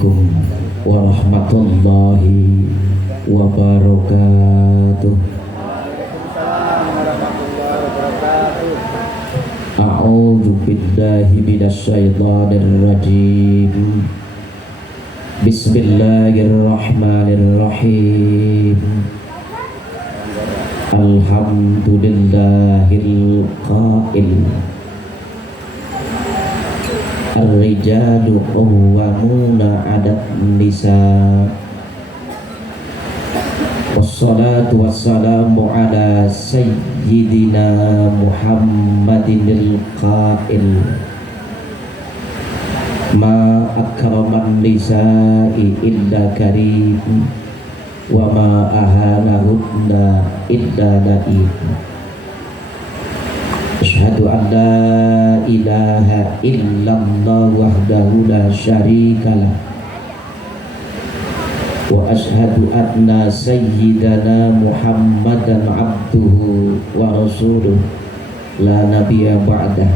Assalamualaikum warahmatullahi wabarakatuh. A'udzu billahi minasyaitonir rajim. Bismillahirrahmanirrahim. Alhamdulillahil qail. Ar-rijalu qawwamuna 'alan nisa. Wassalatu wassalamu ala sayyidina Muhammadinil qail. Ma akraman nisa'i illa karim, wa ma ahanahunna illa la'im. Asyhadu an la ilaha illallah wahdahu la syarikalah, wa asyhadu anna sayyidana Muhammadan abduhu wa rasuluh la nabiyya ba'dah.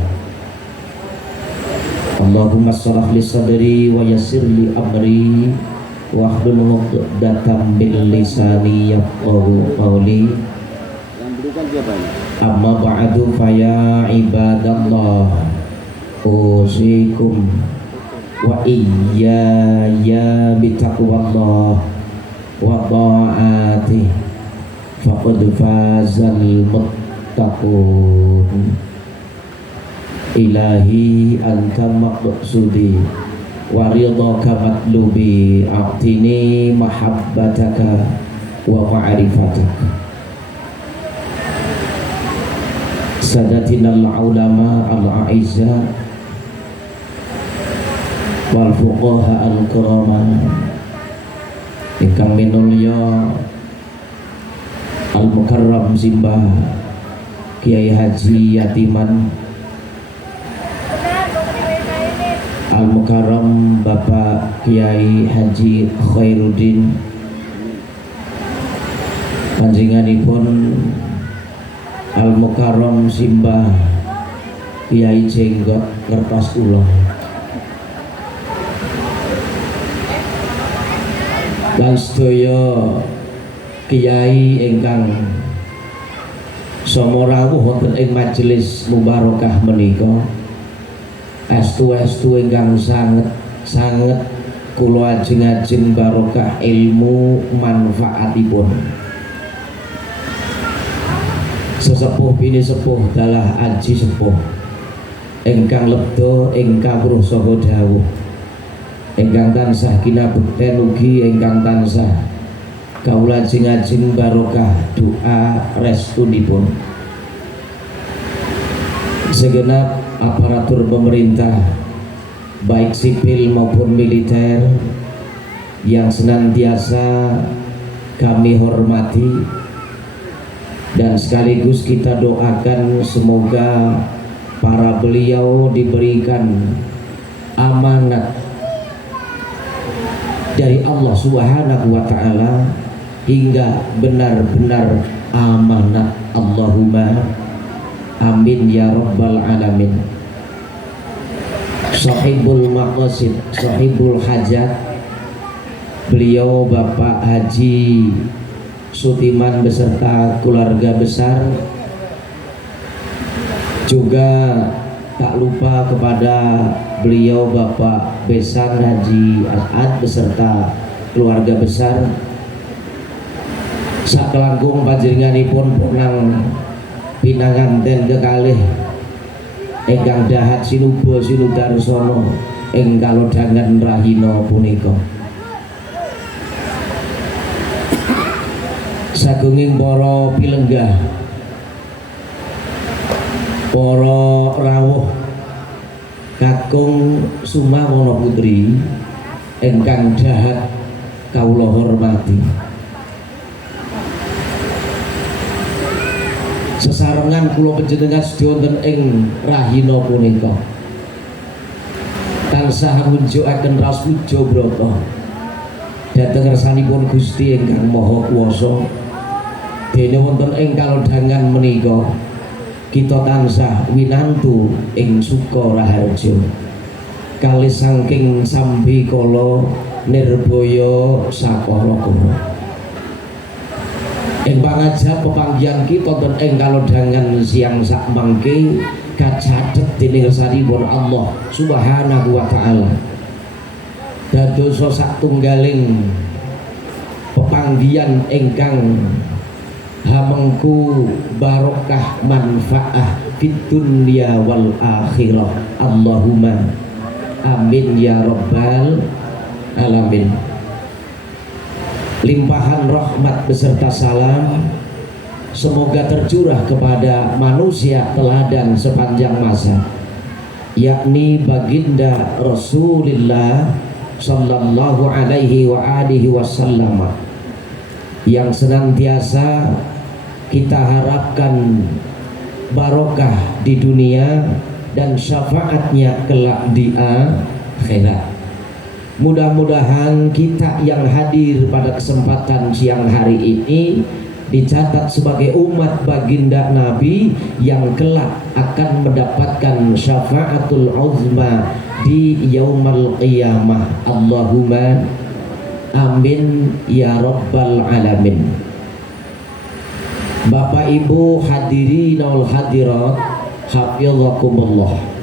Allahumma shrah li sadri wa yassir li amri wa hlul 'uqdatam min lisani yafqahu qawli. Amma ba'du fa ya ibadallah, usikum wa iyaya bitaqwallah wa ta'atih, faqad fazal muttaqun. Ilahi anta maqsudi wa ridhaka matlubi, a'tini mahabbataka wa ma'rifataka. Sadatina al-ulama al-a'izza wal fuqaha al-kirama ingkang minulya al-mukarram simbah Kiai Haji Yatiman, al-mukarram Bapak Kiai Haji Khairuddin, panjenenganipun al-mukarram simbah Kiai Jenggot Kertas Ulo, lan sedaya kiai ingkang sama rawuh wonten ing majelis mubarakah menika. Estu ingkang sanget kula ajeng-ajeng barokah ilmu manfaatipun. Sesepuh bini sepuh dalah aji sepuh ingkang lebda ingkang ruh saha dawuh, ingkang tansah kinabekten ugi ingkang tansah kawula ajeng-ajeng barokah doa restunipun. Segenap aparatur pemerintah baik sipil maupun militer yang senantiasa kami hormati, dan sekaligus kita doakan semoga para beliau diberikan amanat dari Allah Subhanahu wa ta'ala hingga benar-benar amanat. Allahumma amin ya rabbal alamin. Sahibul maqasid, sahibul hajat, beliau Bapak Haji Sutiman beserta keluarga besar, juga tak lupa kepada beliau Bapak Besan Haji As'ad beserta keluarga besar. Sakelangkung panjenenganipun purnang pinanganten kekalih ingkang dahat sinuba sinudarsono ing kalodhangan rahina punika. Sagunging para pilenggah, para rawuh kakung Sumawana Putri ingkang dahat kawula hormati. Sesarengan kula panjenengan sedaya wonten ing rahina punika tansah ngunjukaken ras puja brata dhateng ngersanipun Gusti ingkang Maha Kuwasa. Dene wonten ing kalodhangan menika kita tansah winantu ing suka raharja kalih saking sambi kala nirboyo sakara-kara. Ing pangajab pepanggihan kita ten ing kalodhangan siang sak mangke kacathet dening ngersanipun Allah Subhanahu wa taala. Dados sak tunggaling pepanggihan ingkang hamengku barokah manfaah fid dunya wal akhirah. Allahumma amin ya rabbal alamin. Limpahan rahmat beserta salam semoga tercurah kepada manusia teladan sepanjang masa, yakni baginda Rasulullah sallallahu alaihi wa alihi wasallam, yang senantiasa kita harapkan barokah di dunia dan syafaatnya kelak di akhirat. Mudah-mudahan kita yang hadir pada kesempatan siang hari ini dicatat sebagai umat baginda Nabi yang kelak akan mendapatkan syafaatul uzma di yaumal qiyamah. Allahumma amin ya rabbal alamin. Bapak Ibu hadirin wal hadirat hafizakumullah.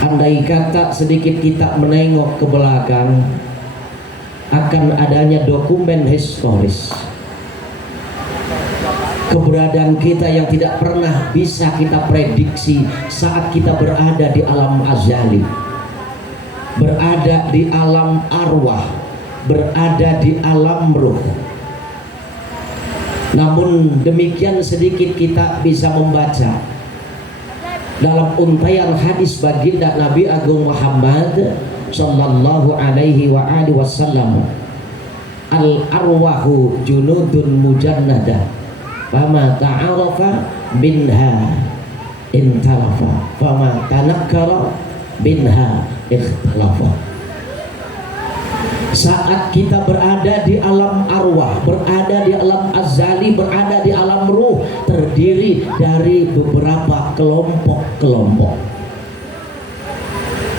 Andai kata sedikit kita menengok ke belakang, akan adanya dokumen historis keberadaan kita yang tidak pernah bisa kita prediksi saat kita berada di alam azali, berada di alam arwah, berada di alam ruh. Namun demikian sedikit kita bisa membaca dalam untaian hadis baginda Nabi Agung Muhammad sallallahu alaihi wa alihi wasallam, al arwahu junudun mujannada fama ta'arafa minha intalafa fama tanakkara minha ikhtalafa. Saat kita berada di alam arwah, berada di alam azali, berada di alam ruh, terdiri dari beberapa kelompok-kelompok.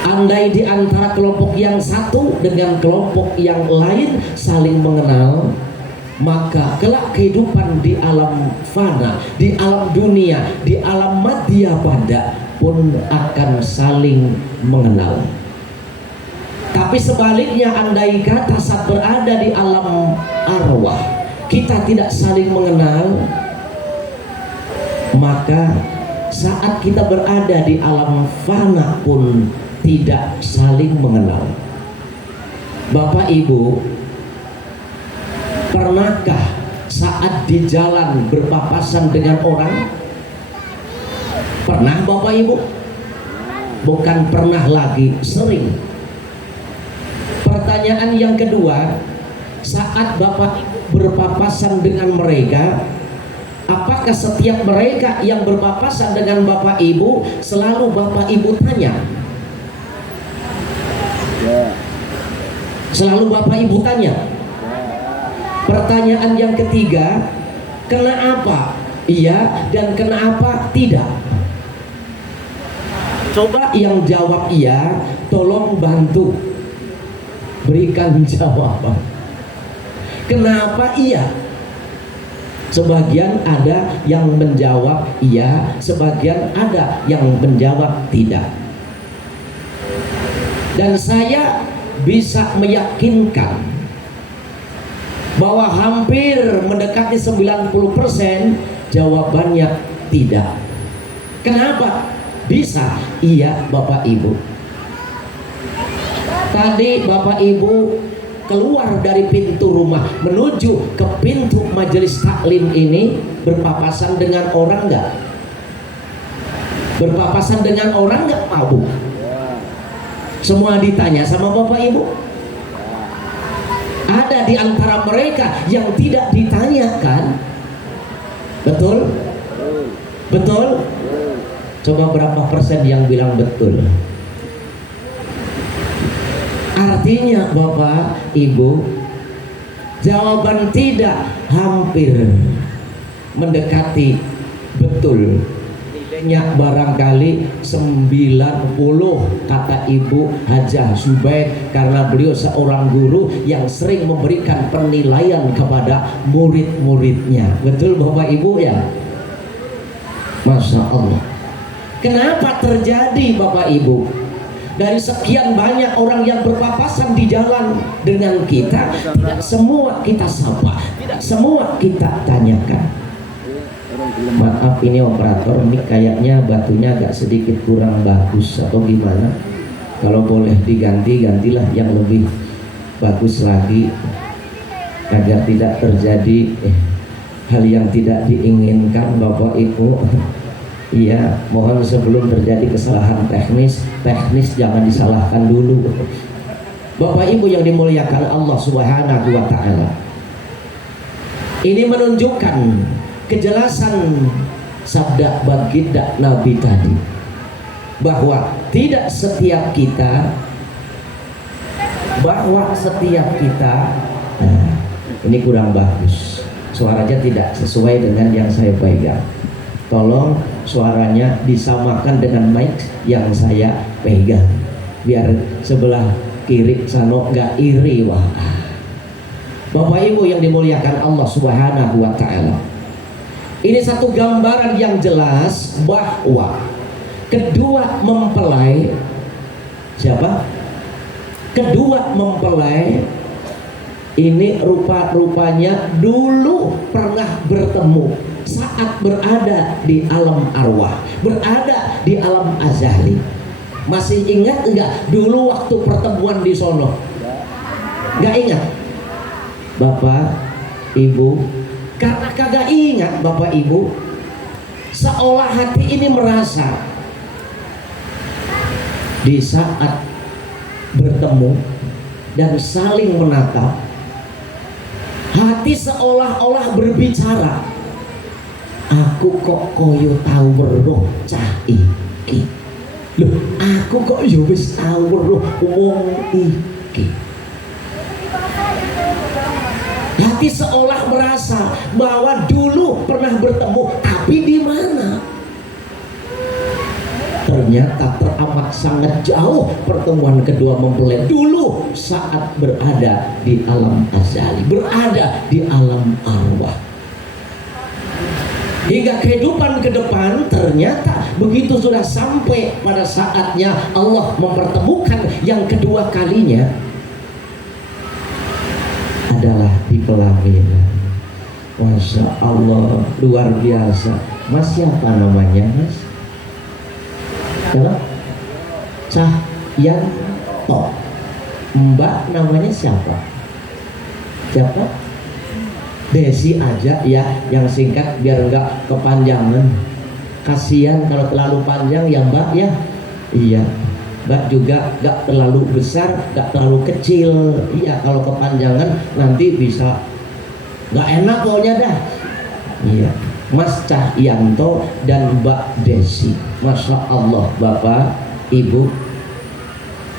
Andai di antara kelompok yang satu dengan kelompok yang lain saling mengenal, maka kelak kehidupan di alam fana, di alam dunia, di alam madya pada pun akan saling mengenal. Tapi sebaliknya, andai kata saat berada di alam arwah kita tidak saling mengenal, maka saat kita berada di alam fana pun tidak saling mengenal. Bapak Ibu, pernahkah saat di jalan berpapasan dengan orang? Pernah Bapak Ibu? Bukan pernah lagi, sering. Pertanyaan yang kedua, saat Bapak Ibu berpapasan dengan mereka, apakah setiap mereka yang berpapasan dengan Bapak Ibu selalu Bapak Ibu tanya? Selalu Bapak Ibu tanya? Pertanyaan yang ketiga, kenapa iya dan kenapa tidak? Coba yang jawab iya, tolong bantu berikan jawaban. Kenapa iya? Sebagian ada yang menjawab iya, sebagian ada yang menjawab tidak. Dan saya bisa meyakinkan bahwa hampir mendekati 90% jawabannya tidak. Kenapa? Bisa iya Bapak Ibu. Tadi Bapak Ibu keluar dari pintu rumah menuju ke pintu majelis taklim ini, berpapasan dengan orang enggak? Berpapasan dengan orang enggak Pak Bu? Semua ditanya sama Bapak Ibu? Ada di antara mereka yang tidak ditanyakan? Betul? Betul? Coba berapa persen yang bilang betul? Artinya Bapak Ibu, jawaban tidak hampir mendekati betul. muridnya barangkali 90, kata Ibu Hajah Zubaid, karena beliau seorang guru yang sering memberikan penilaian kepada murid-muridnya. Betul Bapak Ibu ya? Masya Allah. Kenapa terjadi Bapak Ibu? Dari sekian banyak orang yang berpapasan di jalan dengan kita, tidak semua kita sapa, tidak semua kita tanyakan. Maaf ini operator, ini kayaknya batunya agak sedikit kurang bagus atau gimana. Kalau boleh diganti, gantilah yang lebih bagus lagi, agar tidak terjadi hal yang tidak diinginkan Bapak Ibu. Iya, mohon sebelum terjadi kesalahan teknis jangan disalahkan dulu. Bapak Ibu yang dimuliakan Allah Subhanahu wa Ta'ala, ini menunjukkan kejelasan sabda baginda Nabi tadi, bahwa tidak setiap kita, nah, ini kurang bagus, suaranya tidak sesuai dengan yang saya pegang. Tolong suaranya disamakan dengan mic yang saya pegang, biar sebelah kiri sana nggak iri. Wah, Bapak Ibu yang dimuliakan Allah Subhanahu wa Ta'ala, ini satu gambaran yang jelas bahwa kedua mempelai, siapa? Kedua mempelai ini rupa-rupanya dulu pernah bertemu saat berada di alam arwah, berada di alam azali. Masih ingat enggak dulu waktu pertemuan di sono? Enggak ingat Bapak Ibu? Karena kagak ingat Bapak Ibu, seolah hati ini merasa di saat bertemu dan saling menatap, hati seolah-olah berbicara, aku kok koyo tau weruh cah iki. Loh, aku kok ya wis tau weruh wong iki. Hati seolah merasa bahwa dulu pernah bertemu, tapi di mana? Ternyata teramat sangat jauh pertemuan kedua mempelai dulu saat berada di alam azali, berada di alam arwah. Hingga kehidupan ke depan, ternyata begitu sudah sampai pada saatnya Allah mempertemukan yang kedua kalinya, adalah di pelaminan. Masya Allah, luar biasa. Mas siapa namanya Mas? Siapa? Cahyanto. Mbak namanya siapa? Siapa? Desi aja ya, yang singkat biar enggak kepanjangan. Kasihan kalau terlalu panjang ya Mbak ya. Iya, Mbak juga enggak terlalu besar, enggak terlalu kecil. Iya, kalau kepanjangan nanti bisa enggak enak pokoknya dah. Iya, Mas Cahyanto dan Mbak Desi. Masya Allah Bapak Ibu,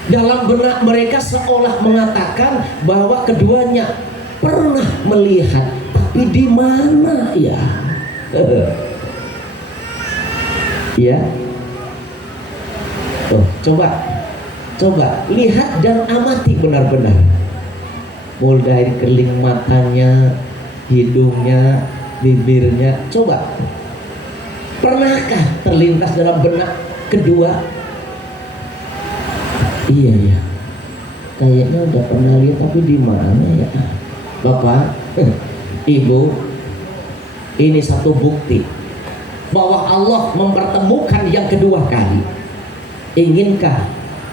dalam benak mereka seolah mengatakan bahwa keduanya pernah melihat, tapi di mana ya? Ya, oh, coba lihat dan amati benar-benar, mulai keling matanya, hidungnya, bibirnya. Coba, pernahkah terlintas dalam benak kedua? Iya ya, kayaknya udah pernah lihat, tapi di mana ya? Bapak, Ibu, ini satu bukti bahwa Allah mempertemukan yang kedua kali. Inginkah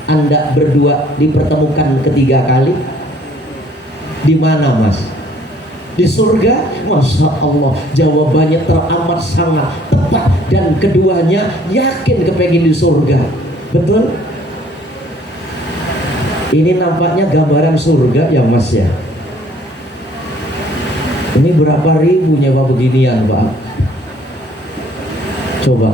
Anda berdua dipertemukan ketiga kali? Di mana Mas? Di surga? Masya Allah, jawabannya teramat sangat tepat, dan keduanya yakin kepengen di surga. Betul? Ini nampaknya gambaran surga ya Mas ya. Ini berapa ribu nyewa beginian Pak? Coba.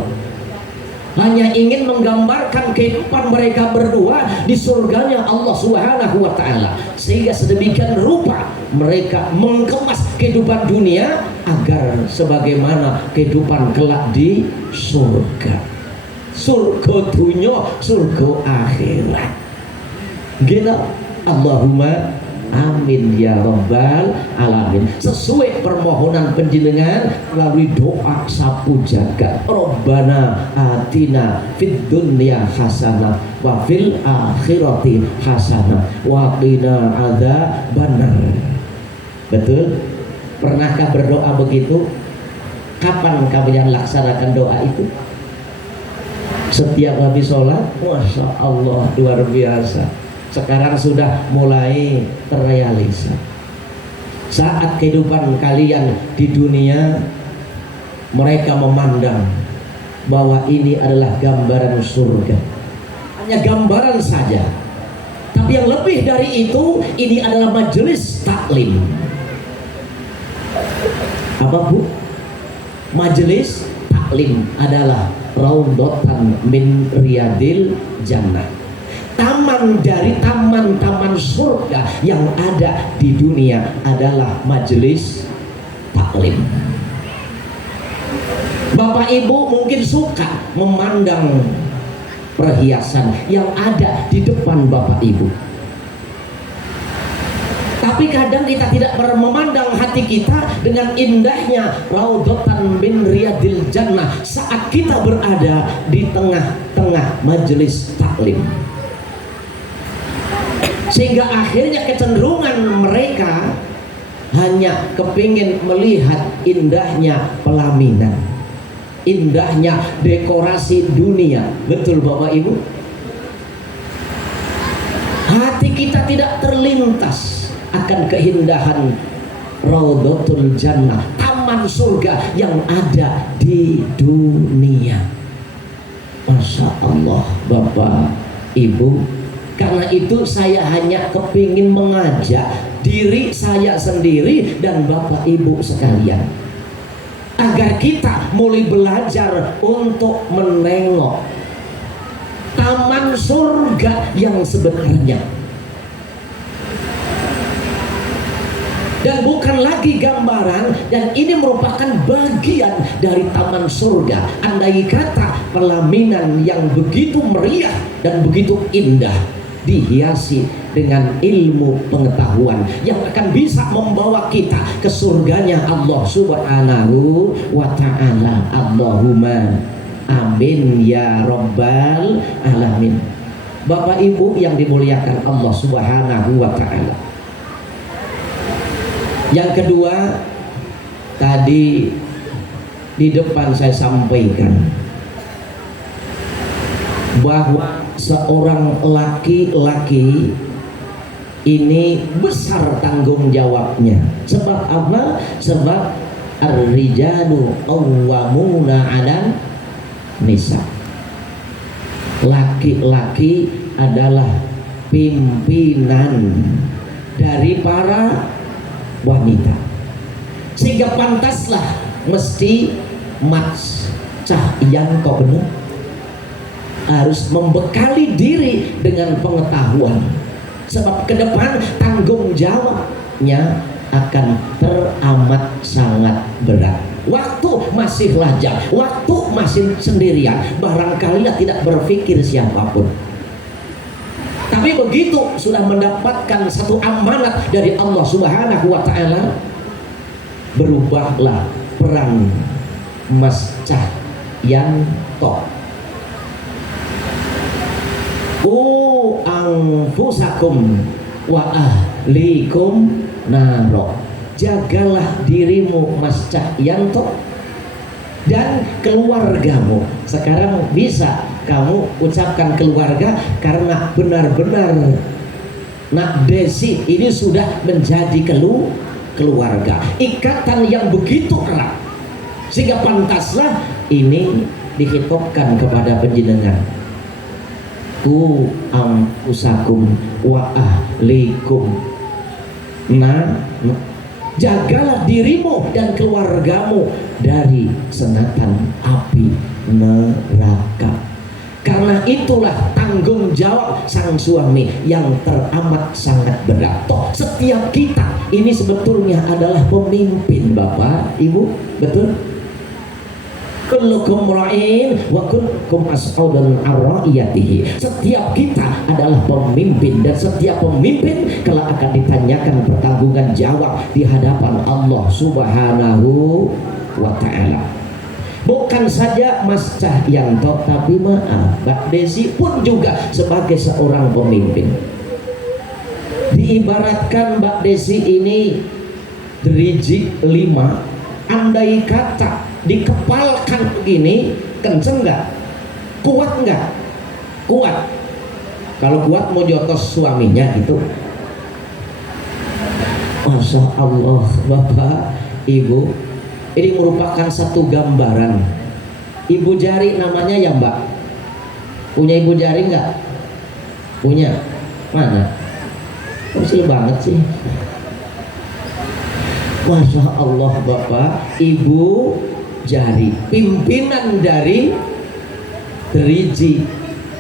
Hanya ingin menggambarkan kehidupan mereka berdua di surganya Allah Subhanahu wa Ta'ala, sehingga sedemikian rupa mereka mengemas kehidupan dunia agar sebagaimana kehidupan kelak di surga. Surga dunia, surga akhirat. Gitu. Allahumma amin ya rabbal alamin. Sesuai permohonan penjenengan melalui doa sapu jagat. Rabbana atina fid dunya hasanah wa fil akhirati hasanah wa qina adzabannar. Betul? Pernahkah berdoa begitu? Kapan kalian laksanakan doa itu? Setiap habis sholat? Masya Allah, luar biasa. Sekarang sudah mulai terrealisasi. Saat kehidupan kalian di dunia, mereka memandang bahwa ini adalah gambaran surga. Hanya gambaran saja. Tapi yang lebih dari itu, ini adalah majelis taklim. Apa Bu? Majelis taklim adalah raudhatan min riyadil jannah. Taman dari taman-taman surga yang ada di dunia adalah majelis taklim. Bapak Ibu mungkin suka memandang perhiasan yang ada di depan Bapak Ibu. Tapi kadang kita tidak memandang hati kita dengan indahnya raudhatan min riyadil jannah saat kita berada di tengah-tengah majelis taklim. Sehingga akhirnya kecenderungan mereka hanya kepingin melihat indahnya pelaminan, indahnya dekorasi dunia. Betul Bapak Ibu? Hati kita tidak terlintas akan keindahan raudhatul jannah, taman surga yang ada di dunia. Masya Allah Bapak Ibu. Karena itu saya hanya kepingin mengajak diri saya sendiri dan Bapak Ibu sekalian, agar kita mulai belajar untuk menengok taman surga yang sebenarnya. Dan bukan lagi gambaran, dan ini merupakan bagian dari taman surga. Andai kata pelaminan yang begitu meriah dan begitu indah dihiasi dengan ilmu pengetahuan yang akan bisa membawa kita ke surganya Allah Subhanahu wa ta'ala. Allahumma amin ya rabbal alamin. Bapak Ibu yang dimuliakan Allah Subhanahu wa ta'ala. Yang kedua, tadi di depan saya sampaikan bahwa seorang laki-laki ini besar tanggung jawabnya. Sebab apa? Sebab ar-rijalu qawwamuna 'alan nisa. Laki-laki adalah pimpinan dari para wanita, sehingga pantaslah mesti Mas Cahyanto benar harus membekali diri dengan pengetahuan, sebab ke depan tanggung jawabnya akan teramat sangat berat. Waktu masih lajang, waktu masih sendirian, barangkali tidak berpikir siapapun. Tapi begitu sudah mendapatkan satu amanat dari Allah Subhanahu wa ta'ala, berubahlah peran Mas Cahyanto. Anfusakum wa ahlikum naro. Jagalah dirimu Mas Cahyanto dan keluargamu. Sekarang bisa kamu ucapkan keluarga karena benar-benar Nak Desi ini sudah menjadi keluarga, ikatan yang begitu erat, sehingga pantaslah ini dihitopkan kepada penjenengan. Anfusakum wa ahlikum. Jagalah dirimu dan keluargamu dari senatan api neraka. Karena itulah tanggung jawab sang suami yang teramat sangat berat. Toh setiap kita ini sebetulnya adalah pemimpin, Bapak, Ibu, betul? Kullukum ra'in wa kullukum mas'ulun 'an ra'iyatihi. Setiap kita adalah pemimpin, dan setiap pemimpin kelak akan ditanyakan pertanggungan jawab di hadapan Allah Subhanahu wa taala. Bukan saja Mas Cahyanto, tapi maaf, Mbak Desi pun juga sebagai seorang pemimpin. Diibaratkan Mbak Desi ini driji 5, andai kata dikepalkan begini, kenceng nggak? Kuat nggak? Kuat. Kalau kuat mau jotos suaminya gitu. Masya Allah, Bapak, Ibu, ini merupakan satu gambaran. Ibu jari namanya ya, Mbak? Punya ibu jari nggak? Punya. Mana? Kecil banget sih. Masya Allah, Bapak, Ibu jari, pimpinan dari driji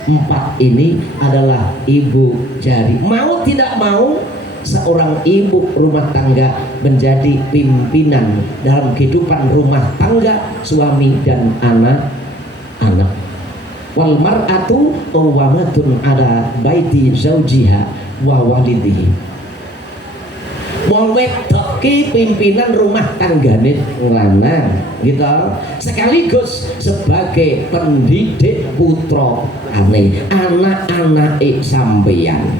4 ini adalah ibu jari. Mau tidak mau, seorang ibu rumah tangga menjadi pimpinan dalam kehidupan rumah tangga suami dan anak-anak. Wal mar'atu qawwamatun ala baiti zaujiha wa walidihi. Wong wedok ki pimpinan rumah tanggane lanang gitu, sekaligus sebagai pendidik putra anak-anak sampeyan.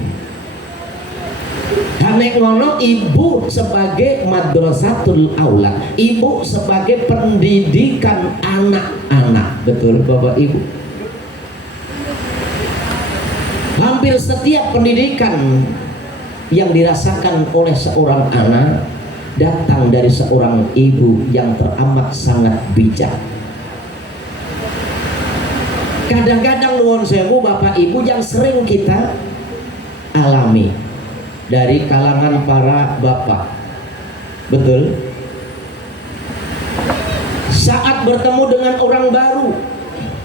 Karena ngono, ibu sebagai madrasatul aulad, ibu sebagai pendidikan anak-anak, betul Bapak Ibu? Hampir setiap pendidikan yang dirasakan oleh seorang anak datang dari seorang ibu yang teramat sangat bijak. Kadang-kadang nuwun sewu Bapak Ibu, yang sering kita alami dari kalangan para bapak, betul? Saat bertemu dengan orang baru,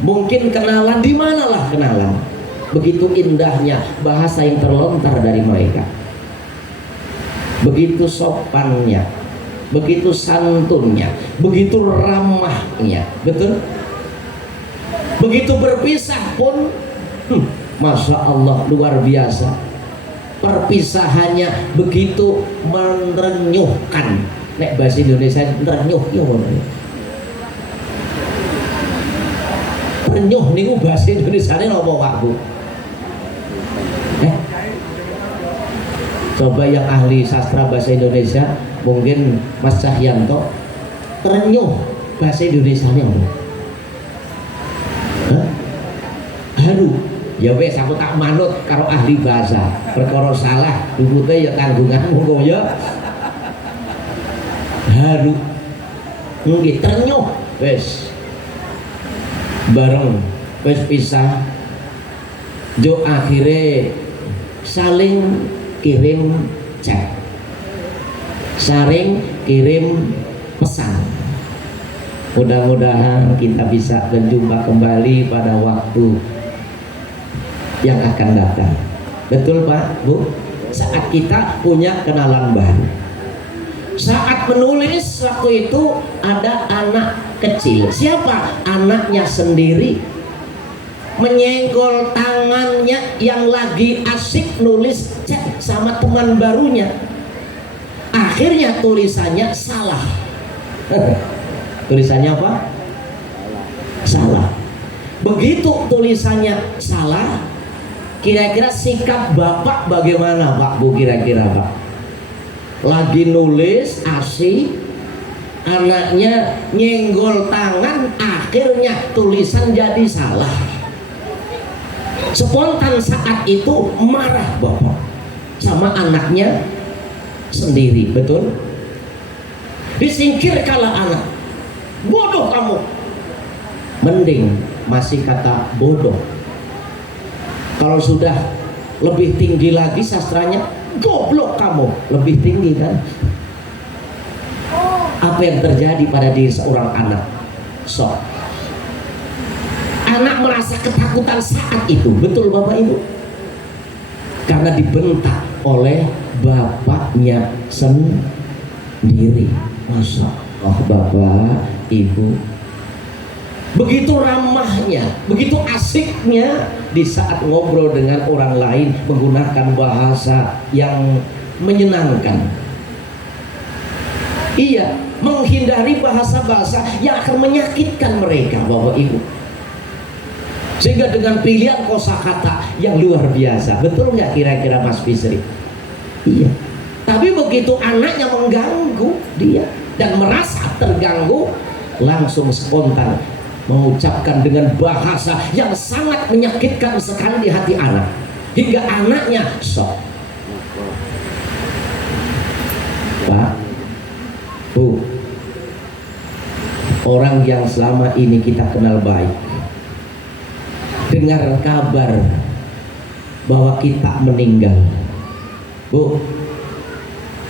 mungkin kenalan, di manalah kenalan, begitu indahnya bahasa yang terlontar dari mereka, begitu sopannya, begitu santunnya, begitu ramahnya, betul? Begitu berpisah pun, Masya Allah, luar biasa. Perpisahannya begitu merenyuhkan. Nek bahasa Indonesia merenyuh, ya renyuh niku bahasa Indonesia ini apa waktu? Coba yang ahli sastra bahasa Indonesia, mungkin Mas Cahyanto, terenyuh bahasa Indonesia ini apa? Haru. Ya wes, aku tak manut karo ahli bahasa. Perkara salah dubute ya tanggungan monggo ya. Haru. Nggih ternyuh wes. Bareng wes pisah. Jo akhirnya saling kirim chat. Saling kirim pesan. Mudah-mudahan kita bisa berjumpa kembali pada waktu yang akan datang. Betul Pak, Bu? Saat kita punya kenalan baru. Saat menulis waktu itu ada anak kecil. Siapa? Anaknya sendiri. Menyenggol tangannya yang lagi asik nulis chat sama teman barunya. Akhirnya tulisannya salah. Tulisannya apa? Salah. Begitu tulisannya salah, kira-kira sikap Bapak bagaimana Pak, Bu, kira-kira Pak? Lagi nulis asik, anaknya nyenggol tangan, akhirnya tulisan jadi salah. Spontan saat itu marah Bapak sama anaknya sendiri, betul? Disingkirkanlah anak. Bodoh kamu. Mending masih kata bodoh. Kalau sudah lebih tinggi lagi sastranya, goblok kamu, lebih tinggi kan? Apa yang terjadi pada diri seorang anak? Anak merasa ketakutan saat itu, betul Bapak Ibu? Karena dibentak oleh bapaknya sendiri. Masa Bapak Ibu, begitu ramahnya, begitu asiknya di saat ngobrol dengan orang lain menggunakan bahasa yang menyenangkan. Iya, menghindari bahasa-bahasa yang akan menyakitkan mereka, Bapak Ibu. Sehingga dengan pilihan kosakata yang luar biasa. Betul nggak kira-kira Mas Bisri? Iya. Tapi begitu anaknya mengganggu dia dan merasa terganggu, langsung spontan mengucapkan dengan bahasa yang sangat menyakitkan sekali di hati anak, hingga anaknya shock. Pak, Bu, orang yang selama ini kita kenal baik, dengar kabar bahwa kita meninggal. Bu,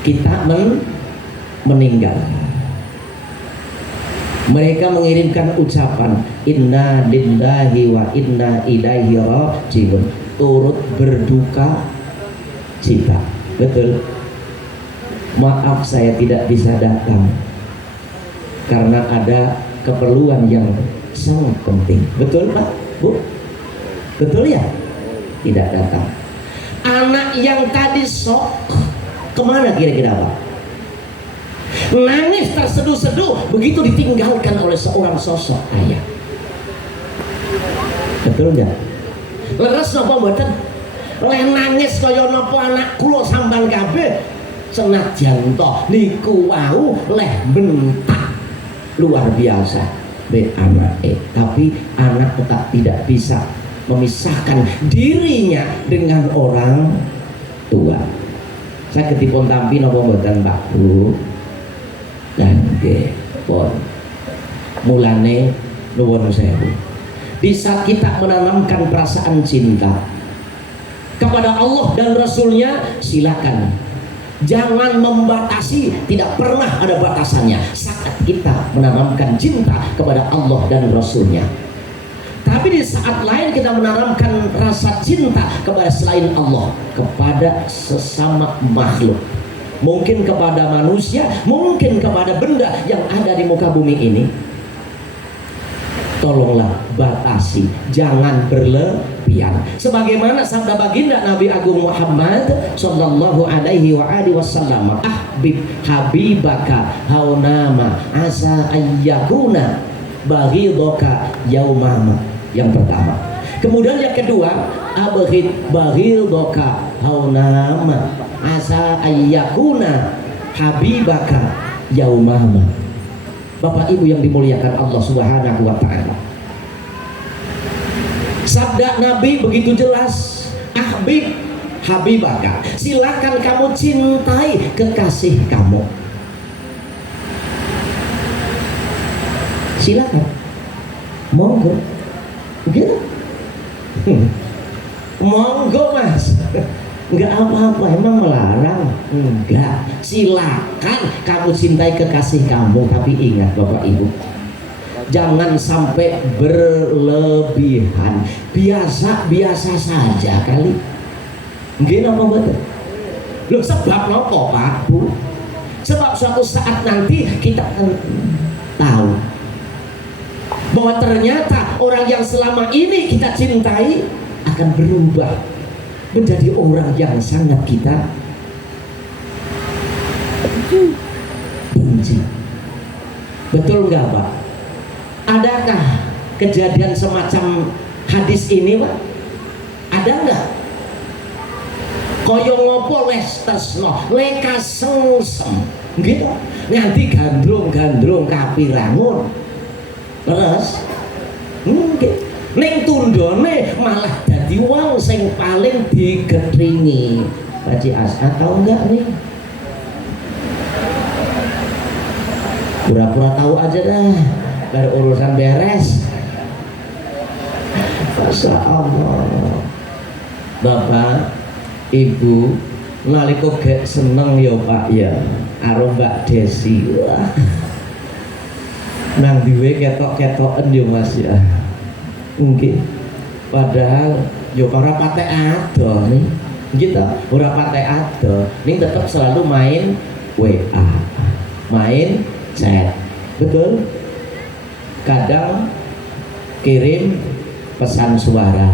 kita meninggal. Mereka mengirimkan ucapan inna lillahi wa inna ilaihi rajiun, turut berduka cita. Betul. Maaf saya tidak bisa datang karena ada keperluan yang sangat penting. Betul Pak, Bu? Betul ya? Tidak datang. Anak yang tadi sok kemana kira-kira Pak? Nangis terseduh-seduh begitu ditinggalkan oleh seorang sosok ayah. Betul nggak? Leres napa mboten? Leh nangis kaya napa anak kula sambang kabeh, senajan to niku wau leh bentak luar biasa be anake, tapi anak tetap tidak bisa memisahkan dirinya dengan orang tua. Saya ketipun tampi napa mboten Pak Bu? Nggih, pun. Mulane nuwun sewu. Di saat kita menanamkan perasaan cinta kepada Allah dan Rasulnya, silakan. Jangan membatasi, tidak pernah ada batasannya saat kita menanamkan cinta kepada Allah dan Rasulnya. Tapi di saat lain kita menanamkan rasa cinta kepada selain Allah, kepada sesama makhluk. Mungkin kepada manusia, mungkin kepada benda yang ada di muka bumi ini. Tolonglah batasi, jangan berlebihan. Sebagaimana sabda baginda Nabi Agung Muhammad sallallahu alaihi wa alihi wasallam, ahbib habibaka haunama asa ayyakuna baghidaka yaumama. Yang pertama. Kemudian yang kedua, abghid baghidaka haunama asa ayyakuna habibaka yaumama. Bapak Ibu yang dimuliakan Allah Subhanahu wa taala. Sabda Nabi begitu jelas, ahbib habibaka. Silakan kamu cintai kekasih kamu. Silakan. Monggo. Gitu. Monggo Mas. Enggak apa-apa, emang melarang? Enggak. Silakan kamu cintai kekasih kamu, tapi ingat Bapak Ibu, jangan sampai berlebihan. Biasa-biasa saja kali. Nggih napa mboten? Lho sebab napa Pak Bu? Sebab suatu saat nanti kita akan tahu bahwa ternyata orang yang selama ini kita cintai akan berubah menjadi orang yang sangat kita benci. Betul nggak Pak? Adakah kejadian semacam hadis ini Pak? Ada nggak? Koyo ngopo lestesno lekas sengsem gitu, nganti gandrung-gandrung kapirangun. Terus ning tundone malah dadi wong sing paling digethringi. Pak As atau enggak nih? Pura-pura tahu aja dah, biar urusan beres. Masya Allah. Bapak, Ibu, nalika gek seneng ya Pak ya, karo Mbak Desi. Wah. Nang diwe ketok-ketoken yo Mas ya. Nggih. Padahal yo ora patek ado nih. Gitu, ora patek ado. Ning tetap selalu main WA. Main chat. Betul? Kadang kirim pesan suara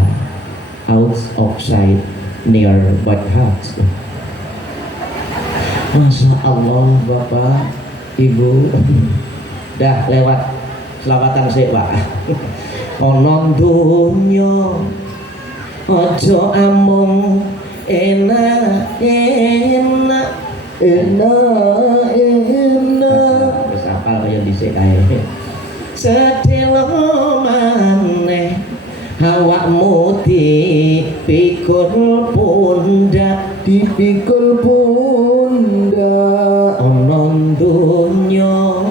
out of sight near but heart. Masya Allah Bapak Ibu dah lewat selawatan sih Pak. Ono dunya aja amung enak enak enak enak wis apal kaya dhisik kae sedelo maneh awakmu dipikul pundak ana donya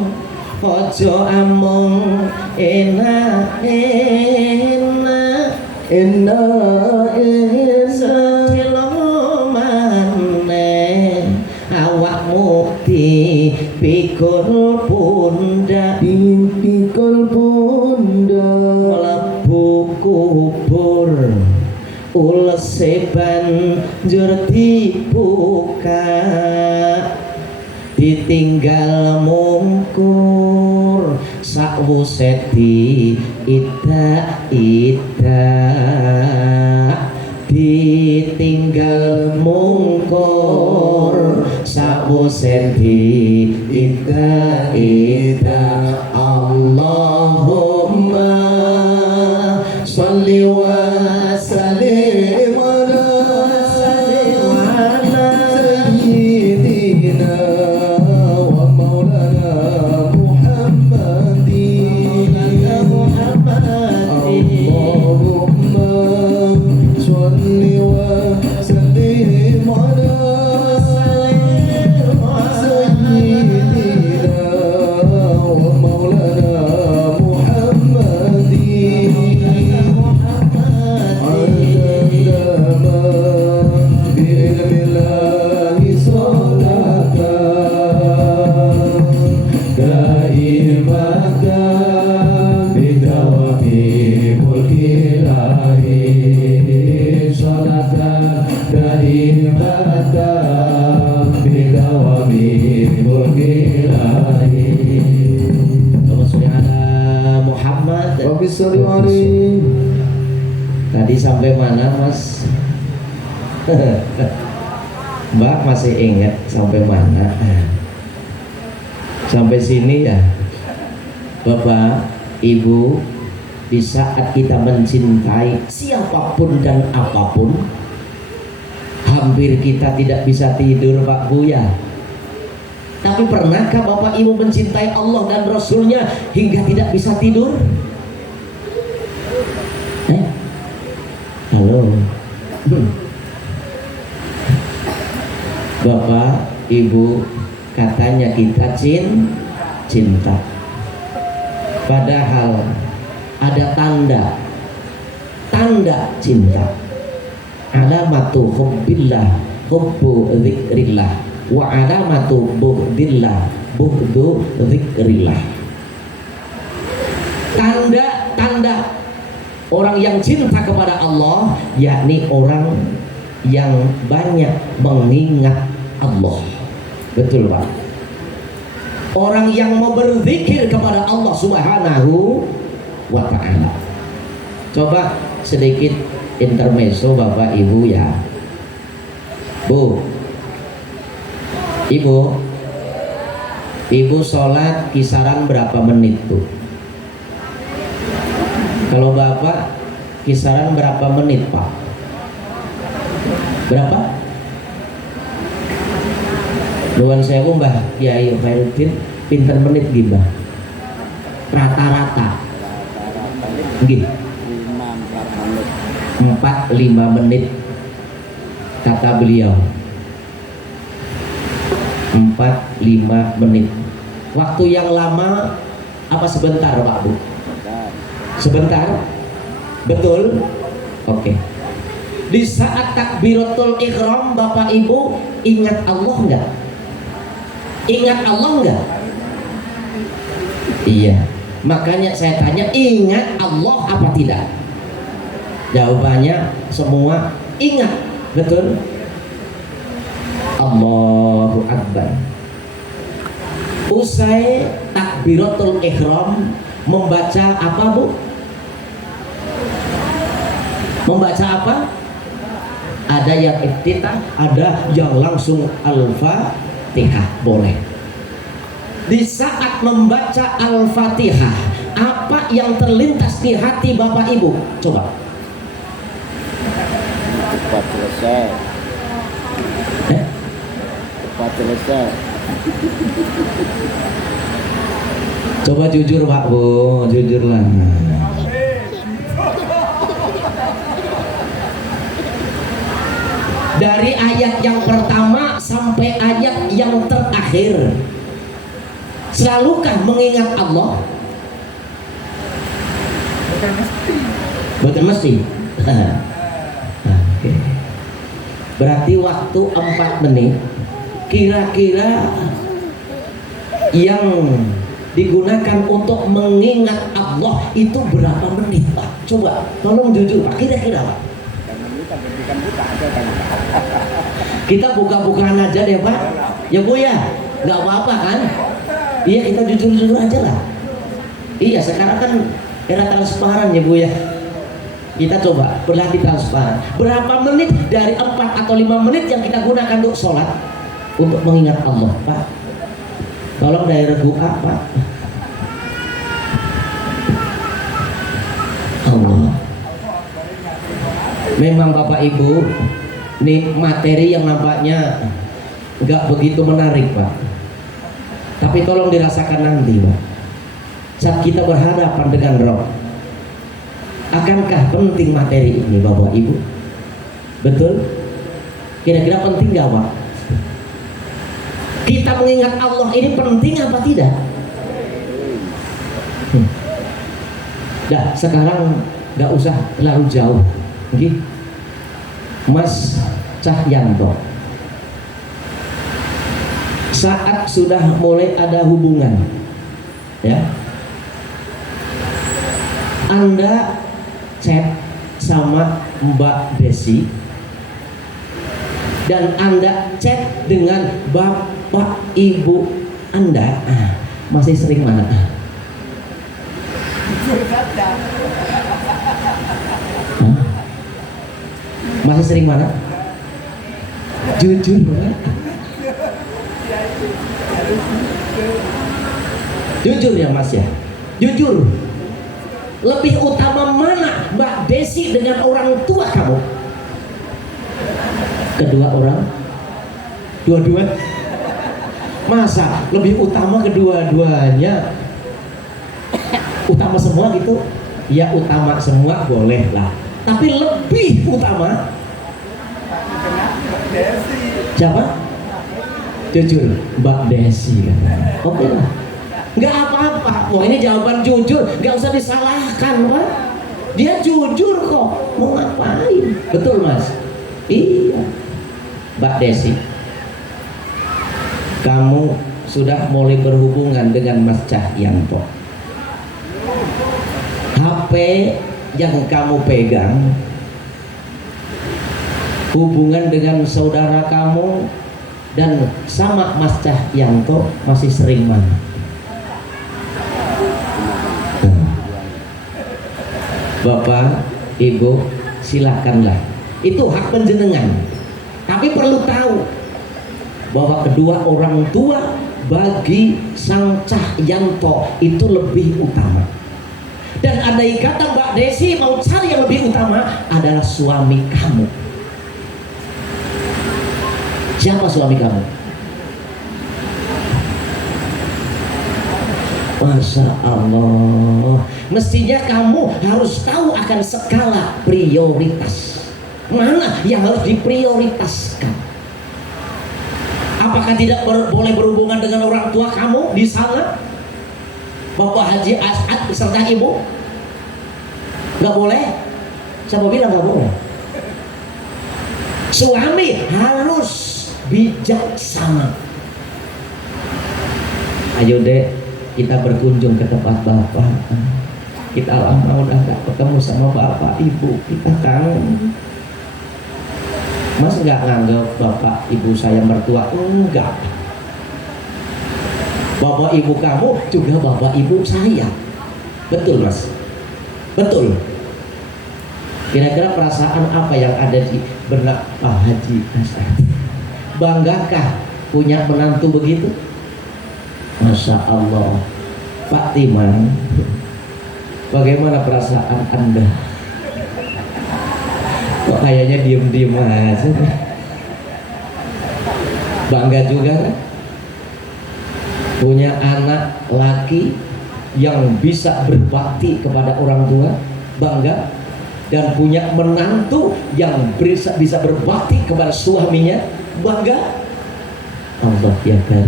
aja amung enak enak enak sedelo maneh awakmu dipikul pundak mlebu kubur ulese banjur dibuka ditinggal mungkur sakwuse ida ditinggal mungkur sakwuse ida Allahumma sholli wa sallim ala sayyidina wa maulana Muhammadin Allahumma sholli wa sallim ala sayyidina wa maulana Muhammadin Tadi sampai mana Mas? Mbak masih ingat sampai mana? Sampai sini ya Bapak, Ibu. Di saat kita mencintai siapapun dan apapun, hampir kita tidak bisa tidur Pak Buya. Tapi pernahkah Bapak Ibu mencintai Allah dan Rasulnya hingga tidak bisa tidur? Halo Bapak, Ibu, katanya kita cinta. Padahal ada tanda cinta. Alamatu hubbillah hubbu dzikrillah wa alamatu bughdillah bughdu dzikrillah. Tanda orang yang cinta kepada Allah yakni orang yang banyak mengingat Allah. Betul Pak? Orang yang mau berzikir kepada Allah Subhanahu wa ta'ala. Coba sedikit intermezzo Bapak Ibu ya. Bu, Ibu sholat kisaran berapa menit tuh? Kalau Bapak kisaran berapa menit Pak? Berapa? Nuwun sewu Mbah Kiai Khairuddin, pinten menit nggih Mbah? Rata-rata. Nggih. 4-5 menit kata beliau. 4-5 menit. Waktu yang lama apa sebentar Pak Bu? Sebentar? Betul? Oke. Di saat takbiratul ihram Bapak Ibu ingat Allah enggak? Ingat Allah enggak? Iya. Makanya saya tanya, ingat Allah apa tidak? Jawabannya semua ingat, betul. Allahu Akbar. Usai takbiratul ihram membaca apa, Bu? Membaca apa? Ada yang iftitah, ada yang langsung Al-Fatihah, boleh. Di saat membaca Al-Fatihah, apa yang terlintas di hati Bapak Ibu? Coba. Cepat selesai. Cepat selesai. Coba jujur Pak Bu, jujurlah. Dari ayat yang pertama sampai ayat yang terakhir, selulukah mengingat Allah? Bukan mesti. Oke. Berarti waktu 4 menit kira-kira yang digunakan untuk mengingat Allah itu berapa menit Pak? Coba tolong jujur Pak, kira-kira Pak. Kita buka-bukaan aja deh Pak, ya Bu ya, nggak apa-apa kan? Iya, kita jujur-jujur aja lah. Iya, sekarang kan era transparan ya Bu ya. Kita coba berlatih transparan. Berapa menit dari 4 atau 5 menit yang kita gunakan untuk sholat, untuk mengingat Allah Pak? Tolong dari buka Pak. Allah. Memang Bapak Ibu, ini materi yang nampaknya nggak begitu menarik Pak, tapi tolong dirasakan nanti Pak, saat kita berhadapan dengan Roh. Akankah penting materi ini Bapak Ibu? Betul? Kira-kira penting nggak Pak? Kita mengingat Allah ini penting apa tidak? Dah, sekarang nggak usah terlalu jauh. Oke? Mas Cahyanto, saat sudah mulai ada hubungan, ya, Anda chat sama Mbak Desi dan Anda chat dengan bapak ibu Anda, masih sering mana? Masih sering mana? Jujur mana? Jujur ya Mas ya, jujur. Lebih utama mana Mbak Desi dengan orang tua kamu? Kedua orang? Dua-dua? Masa lebih utama kedua-duanya? Utama semua gitu? Ya utama semua boleh lah. Tapi lebih utama siapa? Jujur, Mbak Desi kan. Oke lah, nggak apa-apa. Wah ini jawaban jujur, nggak usah disalahkan Pak. Dia jujur kok, mau ngapain? Betul Mas? Iya. Mbak Desi, kamu sudah mulai berhubungan dengan Mas Cahyanto. HP yang kamu pegang hubungan dengan saudara kamu dan sama Mas Cahyanto masih sering mana? Bapak, Ibu, silakanlah. Itu hak penjenengan. Tapi perlu tahu bahwa kedua orang tua bagi sang Cahyanto itu lebih utama. Dan andai kata Mbak Desi mau cari yang lebih utama adalah suami kamu. Siapa suami kamu? Masya Allah. Mestinya kamu harus tahu akan skala prioritas. Mana yang harus diprioritaskan? Apakah tidak boleh berhubungan dengan orang tua kamu di sana? Bapak Haji As'ad beserta ibu? Gak boleh? Siapa bilang gak boleh? Suami harus bijaksana. Ayo dek, kita berkunjung ke tempat bapak. Kita lama udah gak ketemu sama bapak ibu, kita kangen. Mas nggak nganggap bapak ibu saya mertua? Enggak. Bapak ibu kamu juga bapak ibu saya. Betul mas? Betul. Kira-kira perasaan apa yang ada di benak Pak Haji Asad? Banggakah punya menantu begitu? Masya Allah. Pak Timan, bagaimana perasaan Anda? Kok kayaknya diem-diem aja? Bangga juga kan? Punya anak laki yang bisa berbakti kepada orang tua, bangga. Dan punya menantu yang bisa berbakti kepada suaminya, bangga. Allah ya kan.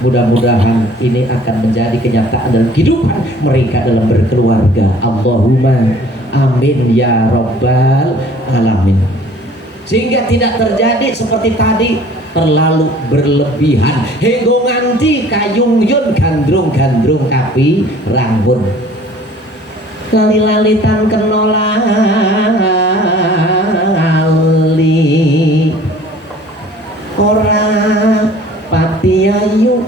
Mudah-mudahan ini akan menjadi kenyataan dalam kehidupan mereka dalam berkeluarga. Allahumma amin ya rabbal alamin. Sehingga tidak terjadi seperti tadi terlalu berlebihan. Hego nganti kayung-yun gandrung-gandrung tapi ranggun. Lali-lalitan kenolali ora pati ayu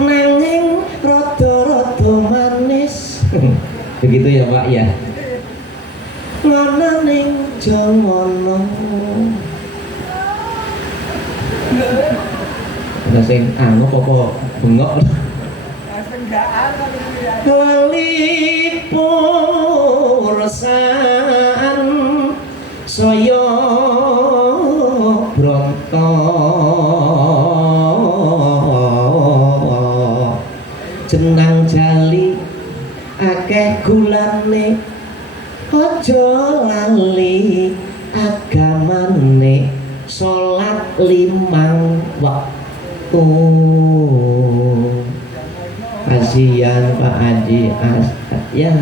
nanging rada-rada manis. Begitu ya Pak ya. Ngono ning jamono. Ada sing anggap apa bengok. Walipursan saya bronto jenang jali akeh gulane aja lali agamane salat 5 waktu. Kasihan Pak Haji Asad ya,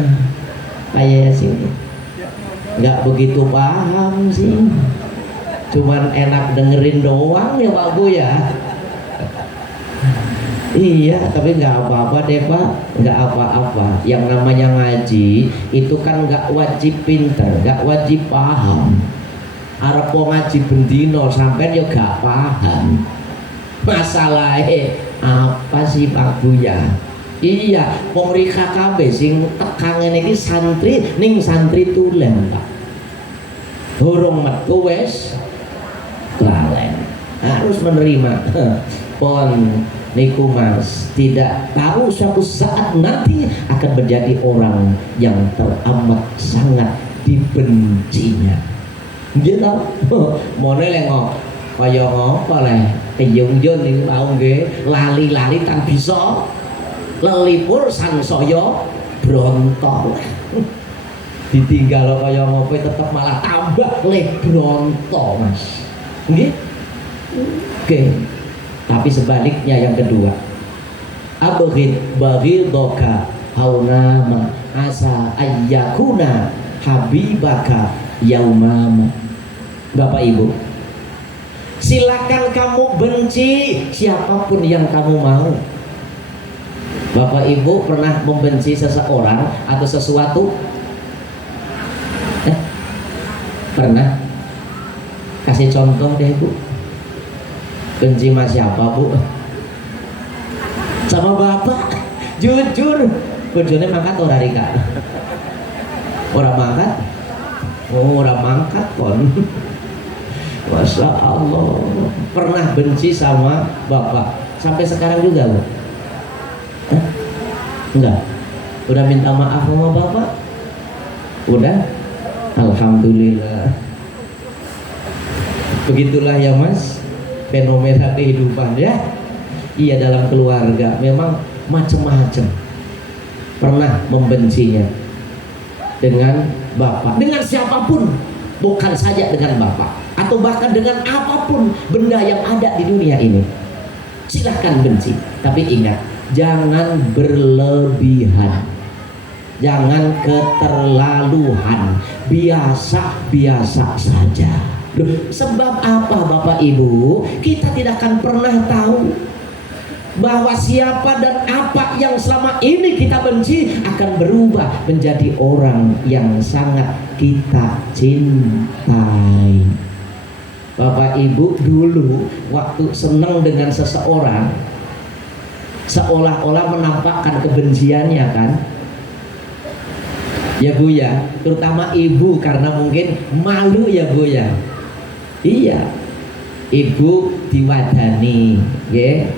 kayak sini nggak begitu paham sih, cuman enak dengerin doang ya Pak Bu ya. Iya, tapi nggak apa-apa deh Pak, nggak apa-apa. Yang namanya ngaji itu kan nggak wajib pinter, nggak wajib paham. Arep ngaji bendino sampai yo gak paham. Masalahnya apa sih Pak Bu ya? Iya, wong rika kabeh sing tekang iki santri ning santri tulen Pak. Durung metu wis lalen. Harus menerima. Pon niku Mas, tidak tahu suatu saat nanti akan menjadi orang yang teramat sangat dibencinya. Gitu. Mone lengok kaya ngopo le? Keyung-yung niku mau nggih, lali-lali tan bisa. Lelipur sansaya bronto. Ditinggal kaya ngopo tetep malah tambah le bronto Mas. Nggih? Oke. Tapi sebaliknya yang kedua, abghid baghidaka haunama asa ayyakuna habibaka yaumama. Bapak Ibu, silakan kamu benci siapapun yang kamu mau. Bapak Ibu pernah membenci seseorang atau sesuatu? Pernah? Kasih contoh deh Bu. Benci sama siapa Bu? Sama bapak. Jujur, bojone mangkat ora Rika? Ora mangkat? Oh, ora mangkat kon. Masya Allah. Pernah benci sama bapak sampai sekarang juga Bu? Enggak? Udah minta maaf sama bapak? Udah? Alhamdulillah. Begitulah ya Mas, fenomena kehidupan ya. Iya, dalam keluarga memang macam-macam. Pernah membencinya dengan bapak, dengan siapapun, bukan saja dengan bapak, atau bahkan dengan apapun benda yang ada di dunia ini. Silahkan benci, tapi ingat, jangan berlebihan, jangan keterlaluan, biasa-biasa saja. Sebab apa Bapak Ibu? Kita tidak akan pernah tahu bahwa siapa dan apa yang selama ini kita benci benci akan berubah menjadi orang yang sangat kita cintai. Bapak Ibu, dulu waktu senang dengan seseorang seolah-olah menampakkan kebenciannya kan, ya Bu ya, terutama ibu karena mungkin malu ya Bu ya. Iya, ibu diwadani ya,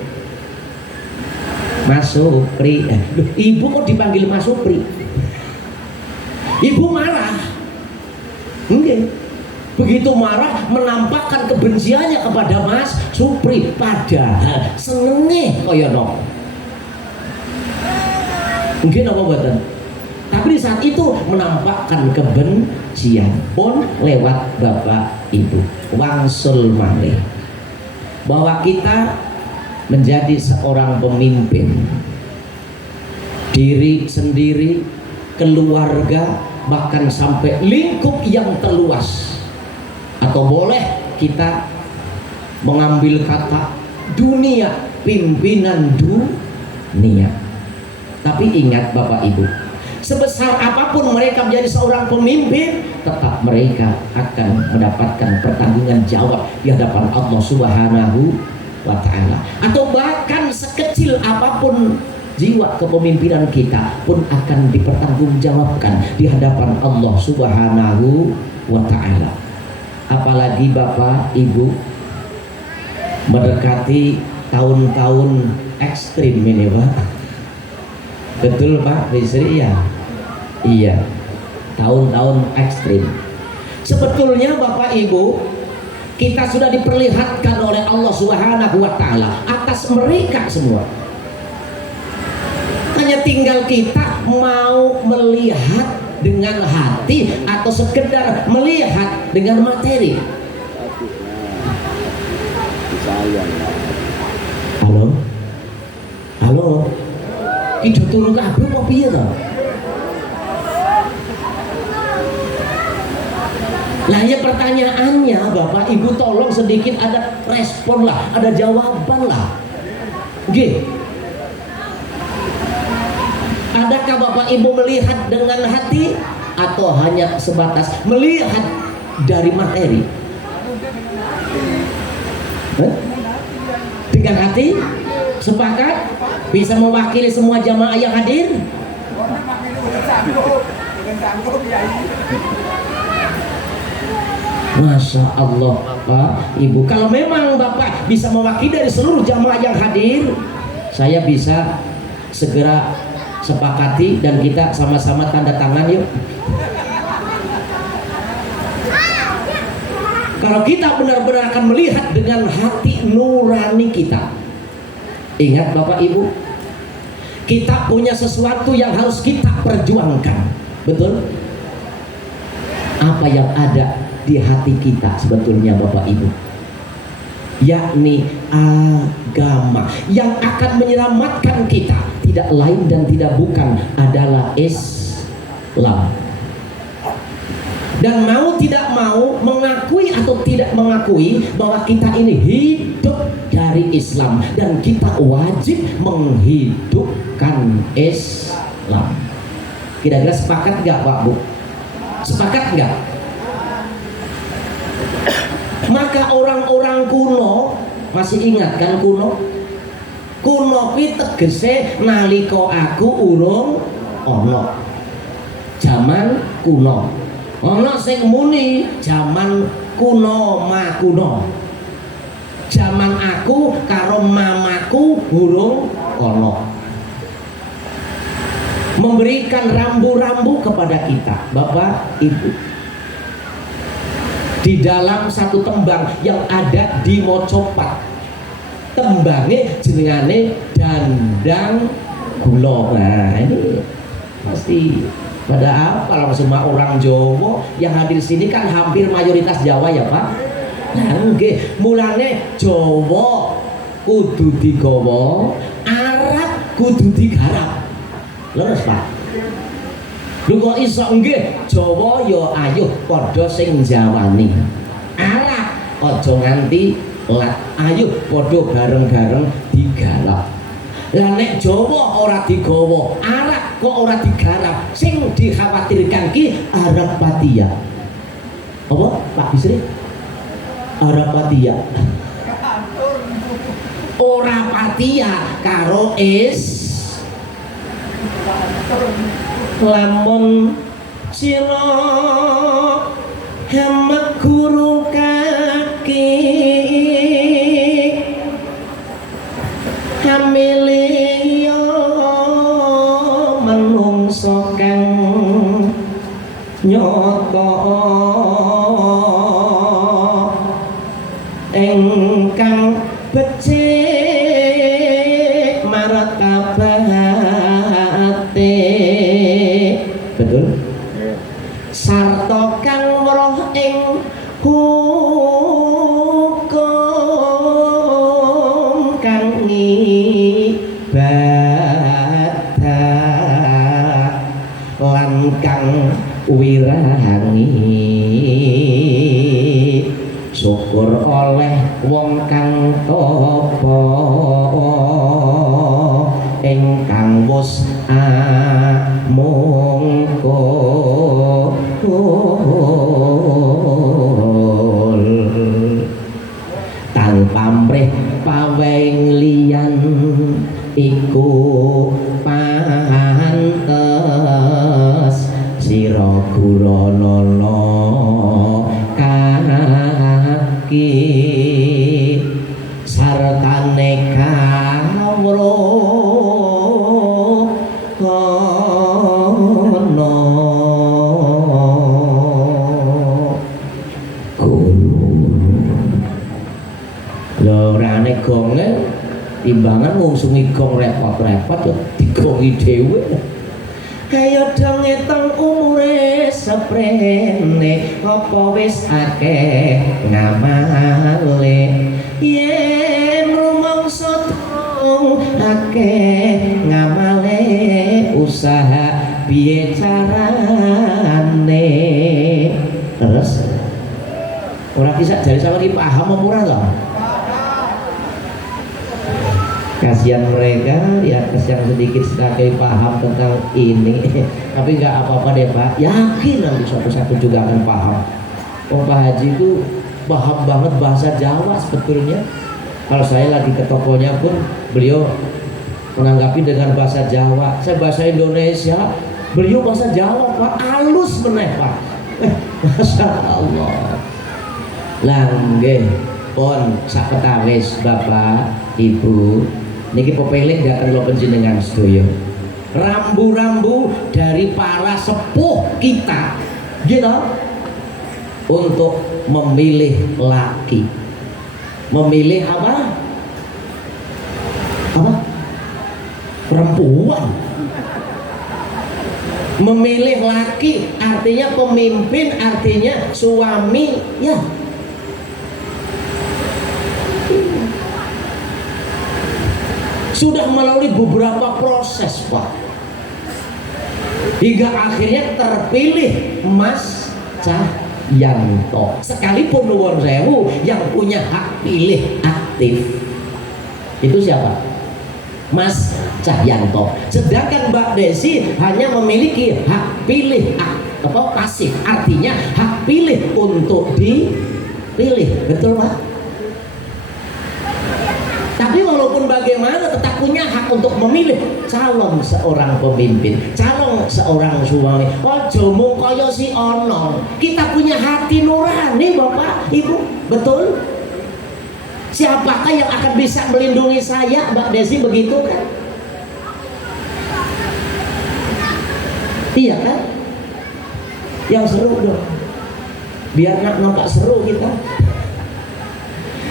Mas Supri. Loh, ibu kok dipanggil Mas Supri? Ibu marah. Enggak. Begitu marah menampakkan kebenciannya kepada Mas Supri, padahal senenge kaya no. Mungkin apa buatan? Tapi di saat itu menampakkan kebencian pun lewat Bapak Ibu. Wangsul malih bahwa kita menjadi seorang pemimpin, diri sendiri, keluarga, bahkan sampai lingkup yang terluas, atau boleh kita mengambil kata dunia, pimpinan dunia. Tapi ingat Bapak Ibu, sebesar apapun mereka menjadi seorang pemimpin, tetap mereka akan mendapatkan pertanggungan jawab di hadapan Allah Subhanahu wa Ta'ala. Atau bahkan sekecil apapun jiwa kepemimpinan kita pun akan dipertanggungjawabkan di hadapan Allah Subhanahu wa Ta'ala. Apalagi Bapak Ibu mendekati tahun-tahun ekstrim ini Pak. Betul Pak Bisri ya? Iya, tahun-tahun ekstrim. Sebetulnya Bapak Ibu, kita sudah diperlihatkan oleh Allah Subhanahu wa Ta'ala atas mereka semua. Hanya tinggal kita mau melihat dengan hati atau sekedar melihat dengan materi. Halo? Halo? Kita turun ke apa piye to? Lah ya pertanyaannya Bapak Ibu tolong sedikit ada respon lah, ada jawaban lah. Oke. Adakah Bapak Ibu melihat dengan hati atau hanya sebatas melihat dari materi? Dengan hati? Sepakat? Bisa mewakili semua jamaah yang hadir? Masya Allah Bapak Ibu, kalau memang Bapak bisa mewakili dari seluruh jamaah yang hadir, saya bisa segera sepakati dan kita sama-sama tanda tangan yuk. Kalau kita benar-benar akan melihat dengan hati nurani kita. Ingat Bapak Ibu, kita punya sesuatu yang harus kita perjuangkan. Betul? Apa yang ada di hati kita sebetulnya Bapak Ibu, yakni agama yang akan menyelamatkan kita, tidak lain dan tidak bukan adalah Islam. Dan mau tidak mau, mengakui atau tidak mengakui bahwa kita ini hidup dari Islam dan kita wajib menghidupkan Islam. Kira-kira sepakat nggak Pak Bu? Sepakat nggak? Maka orang-orang kuno, masih ingat kan kuno? Kuno kuwi tegese nalika aku urung ana. Zaman kuno. Ana sing muni zaman kuno makuno. Zaman aku karo mamaku urung ana. Memberikan rambu-rambu kepada kita, Bapak Ibu. Di dalam satu tembang yang ada di Mocopat, tembangnya jenengane Dandang Gula. Nah ini pasti pada apa semua orang Jawa yang hadir sini kan hampir mayoritas Jawa ya Pak. Nah nggih, mulane Jawa kudu digawa, Arab kudu digarap. Leres Pak. Lho kok iso nggih, Jawa ya ayo padha sing jawani. Arab aja nganti lat, ayo padha bareng-bareng digarap. Lah nek Jawa ora digawa, Arab kok ora digarap. Sing dikhawatirkan ki arep patia. Apa Pak Bisri? Arep patia. Ora patia karo lamun sira hemat guru kaki hamilio manungsa kang nyata engkang becik martabate betul sarta kang weruh ing hukum kang ibadah lan kang wirangi syukur oleh wong kang tapa ingkang wus amungkul tanpa mrih paweng liyan iku pantes sira guranana kaki sartane kawruh ana lorane gonge timbangan ngungsungi gong repot-repot ya digongi dhewe. Kaya dong ngetong umure seprene apa wis akeh ngamale yen rumangsa tong akeh ngamale usaha piye carane terus ora bisa jare sama ki paham apa ora to? Kasihan mereka ya yang sedikit sedikit paham tentang ini tapi nggak apa-apa deh Pak, yakin nanti suatu satu juga akan paham. Pak Haji itu paham banget bahasa Jawa sebetulnya. Kalau saya lagi ke tokonya pun beliau menanggapi dengan bahasa Jawa, saya bahasa Indonesia, beliau bahasa Jawa Pak, halus meneh Pak. Masya Allah. Langge pon saketawis Bapak Ibu niki pepeling gak kena panjenengan sedaya. Rambu-rambu dari para sepuh kita gitu untuk memilih laki. Memilih apa? Apa? Perempuan. Memilih laki artinya pemimpin, artinya suami ya. Sudah melalui beberapa proses Pak, hingga akhirnya terpilih Mas Cahyanto. Sekalipun nuwun sewu yang punya hak pilih aktif itu siapa? Mas Cahyanto. Sedangkan Mbak Desi hanya memiliki hak pilih pasif, artinya hak pilih untuk dipilih, betul Pak? Tapi walaupun bagaimana tetap punya hak untuk memilih calon seorang pemimpin, calon seorang suami. Ojo mung kaya si ono. Kita punya hati nurani Bapak Ibu, betul? Siapakah yang akan bisa melindungi saya Mbak Desi begitu kan? Iya kan? Yang seru dong. Biar nampak seru kita.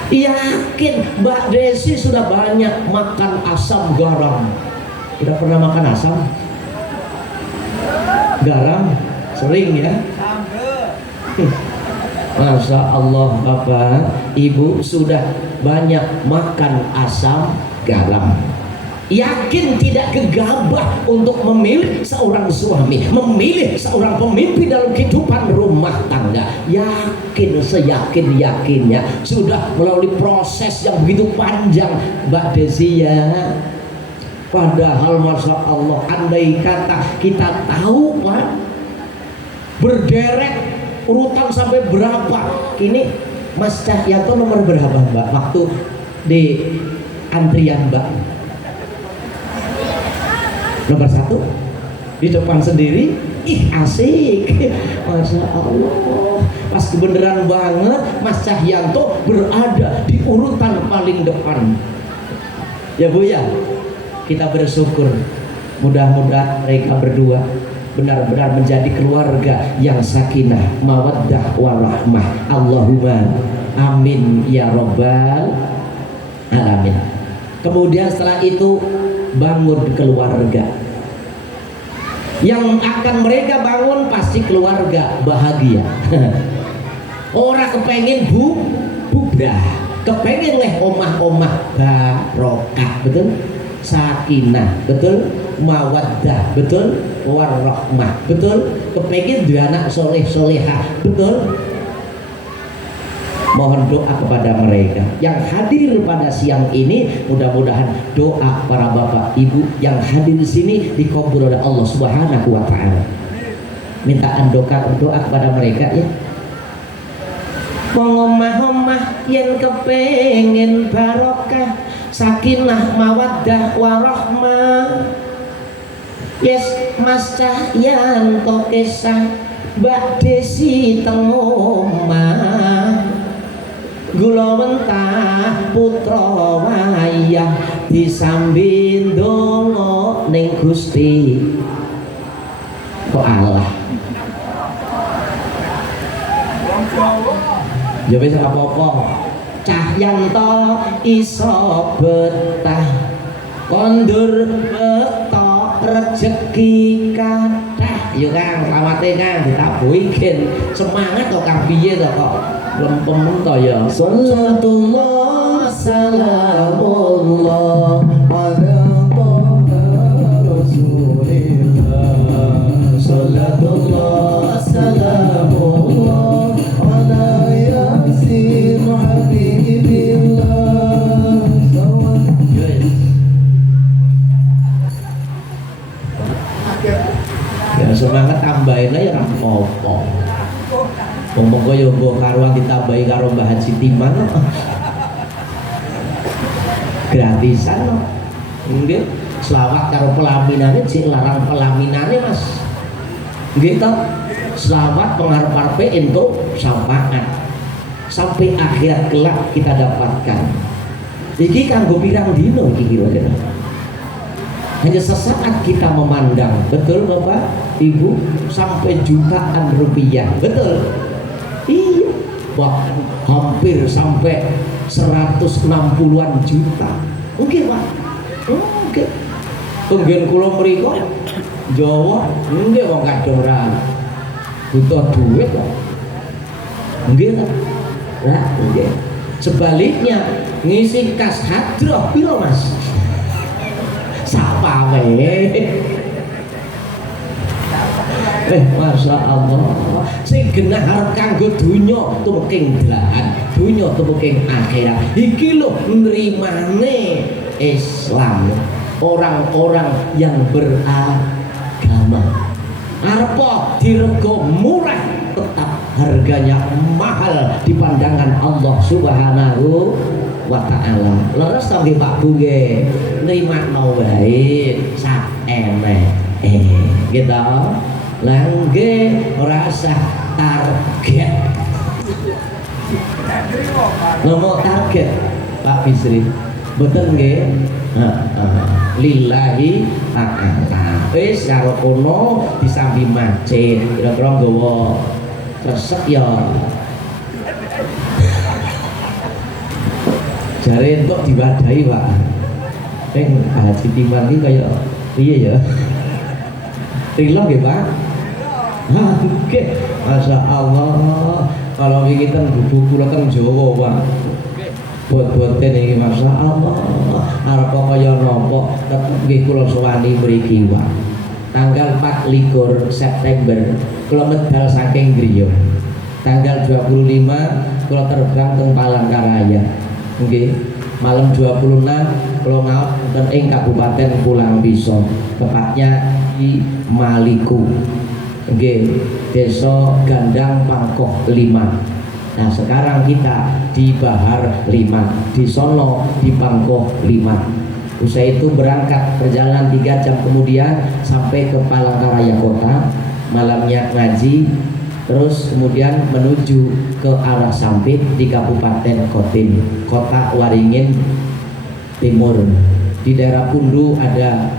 Yakin Mbak Desi sudah banyak makan asam garam. Udah pernah makan asam? Garam? Sering ya? Masya Allah Bapak Ibu sudah banyak makan asam garam. Yakin tidak gegabah untuk memilih seorang suami, memilih seorang pemimpin dalam kehidupan rumah tangga. Yakin seyakin-yakinnya sudah melalui proses yang begitu panjang Mbak Desi ya. Padahal masya Allah, andai kata kita tahu Pak, berderet urutan sampai berapa. Ini Mas Cahyanto nomor berapa Mbak waktu di antrian Mbak? Nomor 1 di depan sendiri. Ih asik, masya Allah, pas kebenaran banget Mas Cahyanto berada di urutan paling depan ya Bu ya. Kita bersyukur, mudah-mudahan mereka berdua benar-benar menjadi keluarga yang sakinah, mawaddah, warahmah. Allahumma amin ya robbal alamin. Kemudian setelah itu bangun keluarga. Yang akan mereka bangun pasti keluarga bahagia. Orang kepengen bubrah, kepengen leh omah-omah barokah, betul? Sakinah, betul? Mawaddah, betul? Warahmah, betul? Kepengen dia anak soleh-solehah, betul? Mohon doa kepada mereka yang hadir pada siang ini. Mudah-mudahan doa para bapak ibu yang hadir di sini dikabul oleh Allah Subhanahu wa taala. Mintaan doa kepada mereka ya. Omah-omah yen kepengen barokah, sakinah, mawaddah, warahmah. Yes, Mas Cahyanto kesah Mbak Desi teng omah. Gula mentah putra wayah disambi ndonga ning Gusti. Kok Allah. Ya wis apa-apa. Cahyanto iso betah kondur beto rezeki kathah. Ya Kang, slamate Kang ditabuhi semangat kok Kang piye to kok lempem to ya. Sallatullah salamullah ala Rasulillah. Sallatullah salamullah ala yasin habibillah. Ya semangat tambahin aja apa-apa. Ngomong kaya mbok karuan ditambahi karo Mbah Haji Timan gratisan no. Nggih, selawat karo pelaminane sik larang pelaminane Mas. Nggih to. Selawat pengarep-arepe entuk syafaat. Sampai akhirat kelak kita dapatkan. Iki kanggo pirang dino iki kira-kira. Hanya sesaat kita memandang, betul Bapak, Ibu, sampai jutaan rupiah, betul? Iya, wah, hampir sampai 160-an juta. Oke Pak, oke. Kemudian kula mriko Jawa, nggih wong kadang ra butuh duit kok. Nggih ta? Lah, nggih. Sebaliknya ngisi kas hadroh piro Mas? Sapa wae. Masya Allah, sing genah arep kanggo donya tumuking dalahan, donya tumuking akhirat. Iki lho nrimane Islam, orang-orang yang beragama. Arep dirego murah, tetap harganya mahal di pandangan Allah Subhanahu wa ta'ala. Leres to nggih Pak Bu nggih, nrimakno wae sak enek gitu. Lah nggih ora usah target. Ngomong target Pak Bisri. Betul nggih? Lillahi ta'ala. Wis karo kono disambi macet, kira-kira nggawa kresek ya. Jare entuk diwadahi Pak. Haji Timan iki kaya piye ya? Rilong nggih Pak? Oke, Masya Allah. Kalau iki ten buku kula teng Jawa Pak. Buat-buaten iki Masya Allah. Arep kaya napa tetep nggih kula sowani mriki Pak. Tanggal 24 September kula medal saking griya. Tanggal 25 kula terbang teng Palangkaraya. Nggih, malam 26 kula ngaos wonten ing Kabupaten Pulang Bisa, tepatnya di Maliku. Nggih, Desa Gandang Pangkoh 5. Nah, sekarang kita di Bahar 5, di sono di Pangkoh 5. Usai itu berangkat perjalanan 3 jam kemudian sampai ke Palangkaraya kota, malamnya ngaji, terus kemudian menuju ke arah Sampit di Kabupaten Kotin, Kota Waringin Timur. Di daerah Pundu ada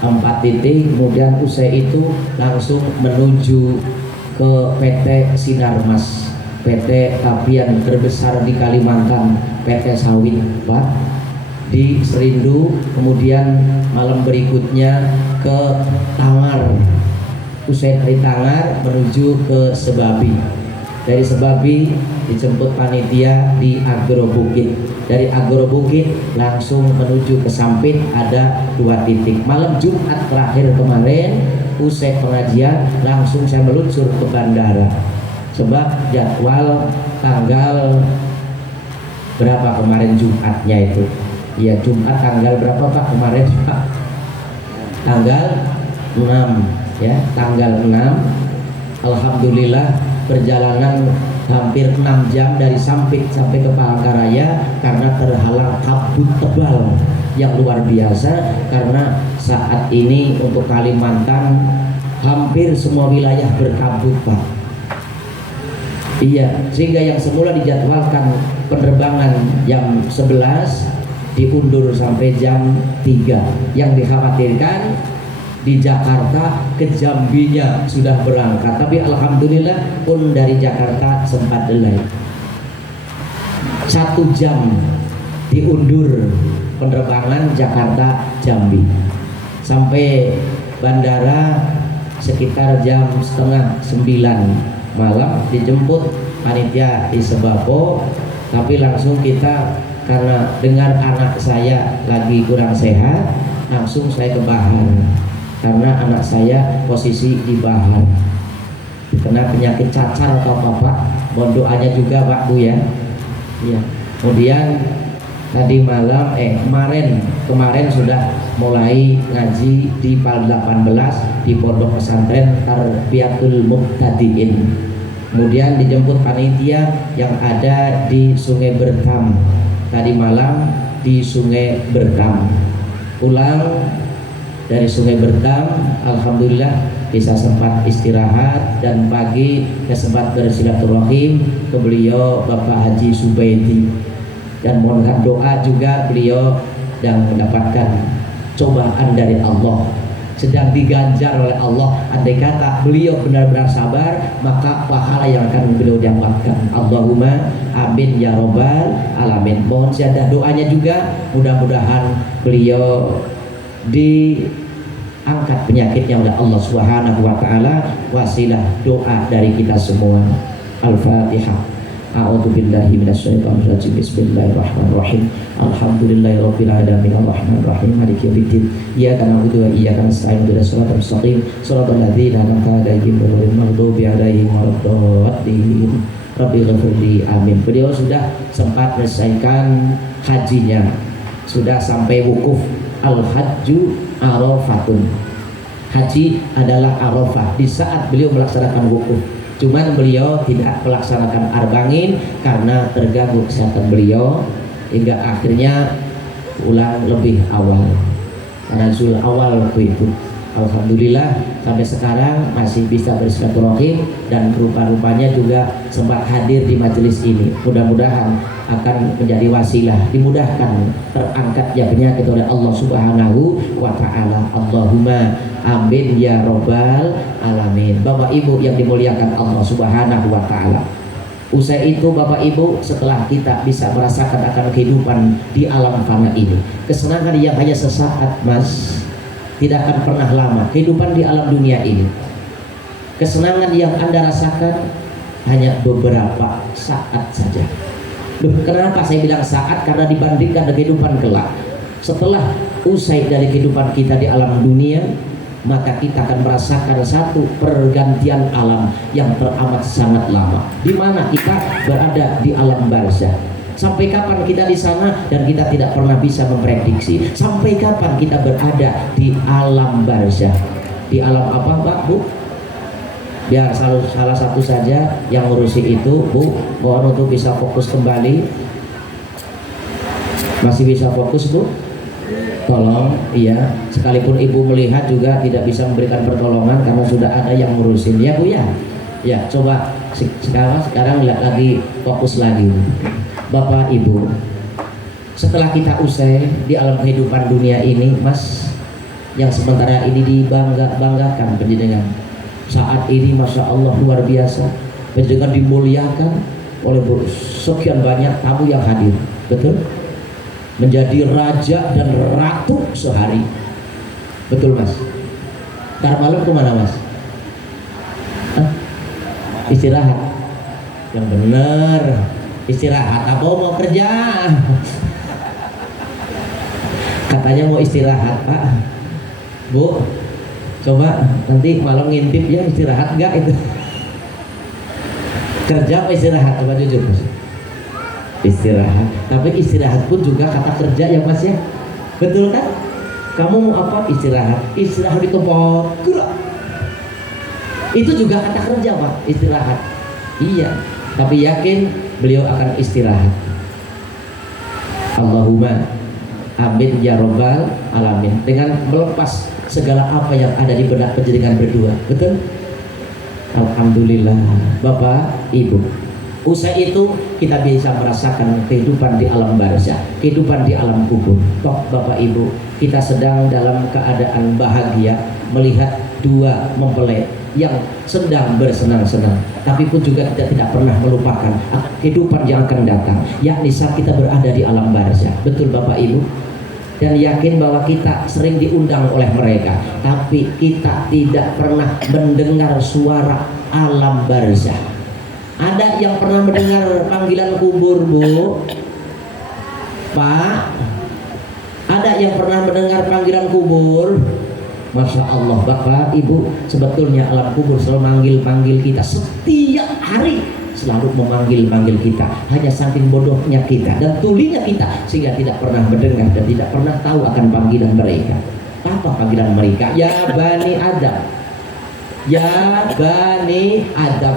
4 titik, kemudian usai itu langsung menuju ke PT Sinarmas, PT Tapian terbesar di Kalimantan, PT Sawit Pak, di Serindu. Kemudian malam berikutnya ke Tangar, usai dari Tangar menuju ke Sebabi. Dari Sebabi dijemput panitia di Agro Bukit. Dari Agro Bukit langsung menuju ke Sampit, ada 2 titik. Malam Jumat terakhir kemarin usai pengajian langsung saya meluncur ke bandara. Sebab jadwal tanggal berapa kemarin Jumatnya itu? Ya Jumat tanggal berapa Pak kemarin Pak? Tanggal 6 ya, tanggal 6. Alhamdulillah perjalanan hampir 6 jam dari Sampit sampai ke Palangkaraya karena terhalang kabut tebal yang luar biasa, karena saat ini untuk Kalimantan hampir semua wilayah berkabut Pak. Iya, sehingga yang semula dijadwalkan penerbangan jam 11 diundur sampai jam 3. Yang dikhawatirkan di Jakarta ke Jambinya sudah berangkat, tapi alhamdulillah pun dari Jakarta sempat delay 1 jam diundur penerbangan Jakarta Jambi sampai bandara sekitar jam setengah 9 malam, dijemput panitia di Sebabo. Tapi langsung kita, karena dengar anak saya lagi kurang sehat, langsung saya ke Bahar karena anak saya posisi di Bahar kena penyakit cacar atau apa. Mohon doanya juga Pak Bu ya. Iya. Kemudian tadi malam kemarin sudah mulai ngaji di PAL 18 di Pondok Pesantren Tarbiyatul Muqtadiin. Kemudian dijemput panitia yang ada di Sungai Berkam. Tadi malam di Sungai Berkam. Pulang dari Sungai Berkam, alhamdulillah bisa sempat istirahat, dan pagi sempat bersilaturahim ke beliau Bapak Haji Subaidi, dan mohonkan doa juga beliau yang mendapatkan cobaan dari Allah, sedang diganjar oleh Allah. Andai kata beliau benar-benar sabar, maka pahala yang akan beliau dapatkan. Allahumma amin ya robbal alamin. Mohon ziyadah doanya juga, mudah-mudahan beliau diangkat penyakitnya oleh Allah Subhanahu wa taala, wasilah doa dari kita semua. Al-Fatihah. A'udzu billahi minasyaitonir rajim. Bismillahirrahmanirrahim. Alhamdulillahirabbil alamin arrahmanir rahim maliki yaumiddin. Iyyaka na'budu wa iyyaka nasta'in ihdinas siratal mustaqim siratal ladzina an'amta 'alaihim ghairil maghdubi alaihim waladdallin. Rabbil ghafirli amin. Beliau sudah sempat menyelesaikan hajinya, sudah sampai wukuf. Al-hajju arafatun. Haji adalah Arafah di saat beliau melaksanakan wukuf. Cuman beliau tidak melaksanakan arba'in karena terganggu kesehatan beliau, hingga akhirnya pulang lebih awal karena zul awal waktu itu. Alhamdulillah sampai sekarang masih bisa bersilaturahim, dan rupa-rupanya juga sempat hadir di majelis ini. Mudah-mudahan akan menjadi wasilah, dimudahkan terangkatnya penyakit oleh Allah Subhanahu wa taala. Allahumma amin ya robbal alamin. Bapak Ibu yang dimuliakan Allah Subhanahu wa taala, usai itu Bapak Ibu, setelah kita bisa merasakan akan kehidupan di alam fana ini, kesenangan yang hanya sesaat Mas, tidak akan pernah lama. Kehidupan di alam dunia ini, kesenangan yang Anda rasakan hanya beberapa saat saja. Loh, kenapa saya bilang saat? Karena dibandingkan dengan kehidupan kelak, setelah usai dari kehidupan kita di alam dunia, maka kita akan merasakan satu pergantian alam yang teramat sangat lama, di mana kita berada di alam barzah. Sampai kapan kita di sana dan kita tidak pernah bisa memprediksi. Sampai kapan kita berada di alam barzah. Di alam apa Pak Bu? Biar salah satu saja yang ngurusi itu Bu. Mohon untuk bisa fokus kembali. Masih bisa fokus Bu? Tolong, iya. Sekalipun ibu melihat juga tidak bisa memberikan pertolongan karena sudah ada yang ngurusin, ya Bu ya. Ya, coba sekarang lihat lagi, fokus lagi. Bapak Ibu, setelah kita usai di alam kehidupan dunia ini, Mas, yang sementara ini dibanggakan penjenengan. Saat ini, masya Allah luar biasa, penjenengan dimuliakan oleh sekian banyak tamu yang hadir, betul? Menjadi raja dan ratu sehari, betul Mas? Ntar malam kemana Mas? Hah? Istirahat, yang bener. Istirahat apa mau kerja? Katanya mau istirahat Pak. Bu, coba nanti malam ngintip ya, istirahat enggak itu? Kerja apa istirahat? Coba jujur Mas. Istirahat, tapi istirahat pun juga kata kerja ya Mas ya, betul kan? Kamu mau apa? Istirahat. Istirahat di tempat gerak, itu juga kata kerja Pak, istirahat. Iya, tapi yakin beliau akan istirahat. Allahumma amin ya robbal alamin, dengan melepas segala apa yang ada di benak penjenengan berdua, betul? Alhamdulillah Bapak Ibu. Usai itu kita bisa merasakan kehidupan di alam barzah, kehidupan di alam kubur. Toh Bapak Ibu, kita sedang dalam keadaan bahagia melihat dua mempelai yang sedang bersenang-senang, tapi pun juga kita tidak pernah melupakan kehidupan yang akan datang, yakni saat kita berada di alam barzah. Betul Bapak Ibu? Dan yakin bahwa kita sering diundang oleh mereka, tapi kita tidak pernah mendengar suara alam barzah. Ada yang pernah mendengar panggilan kubur Bu? Pak, ada yang pernah mendengar panggilan kubur? Masya Allah Bapak Ibu, sebetulnya alam kubur selalu manggil kita setiap hari, selalu memanggil kita. Hanya saking bodohnya kita dan tulinya kita sehingga tidak pernah mendengar dan tidak pernah tahu akan panggilan mereka. Apa panggilan mereka? Ya Bani Adam, ya Bani Adam,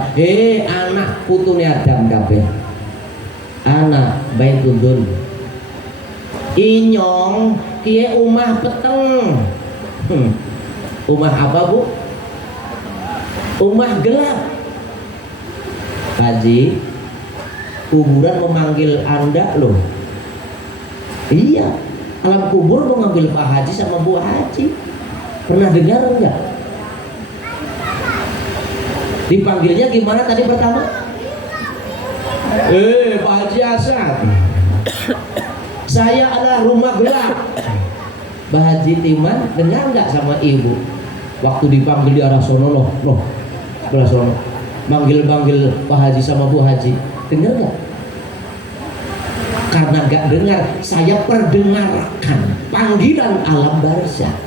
anak putune Adam kabeh, anak baitudun inyong kie umah peteng. Umah apa Bu? Umah gelap. Haji, kuburan memanggil Anda loh. Iya, alam kubur mengambil Pak Haji sama Bu Haji. Pernah dengar enggak? Dipanggilnya gimana tadi pertama? Pak Haji Asad, saya adalah rumah gelap. Pak Haji Timan dengar nggak sama ibu? Waktu dipanggil di arah sono loh, sebelah sono, manggil Pak Haji sama Bu Haji, dengar nggak? Karena nggak dengar, saya perdengarkan panggilan alam barzah,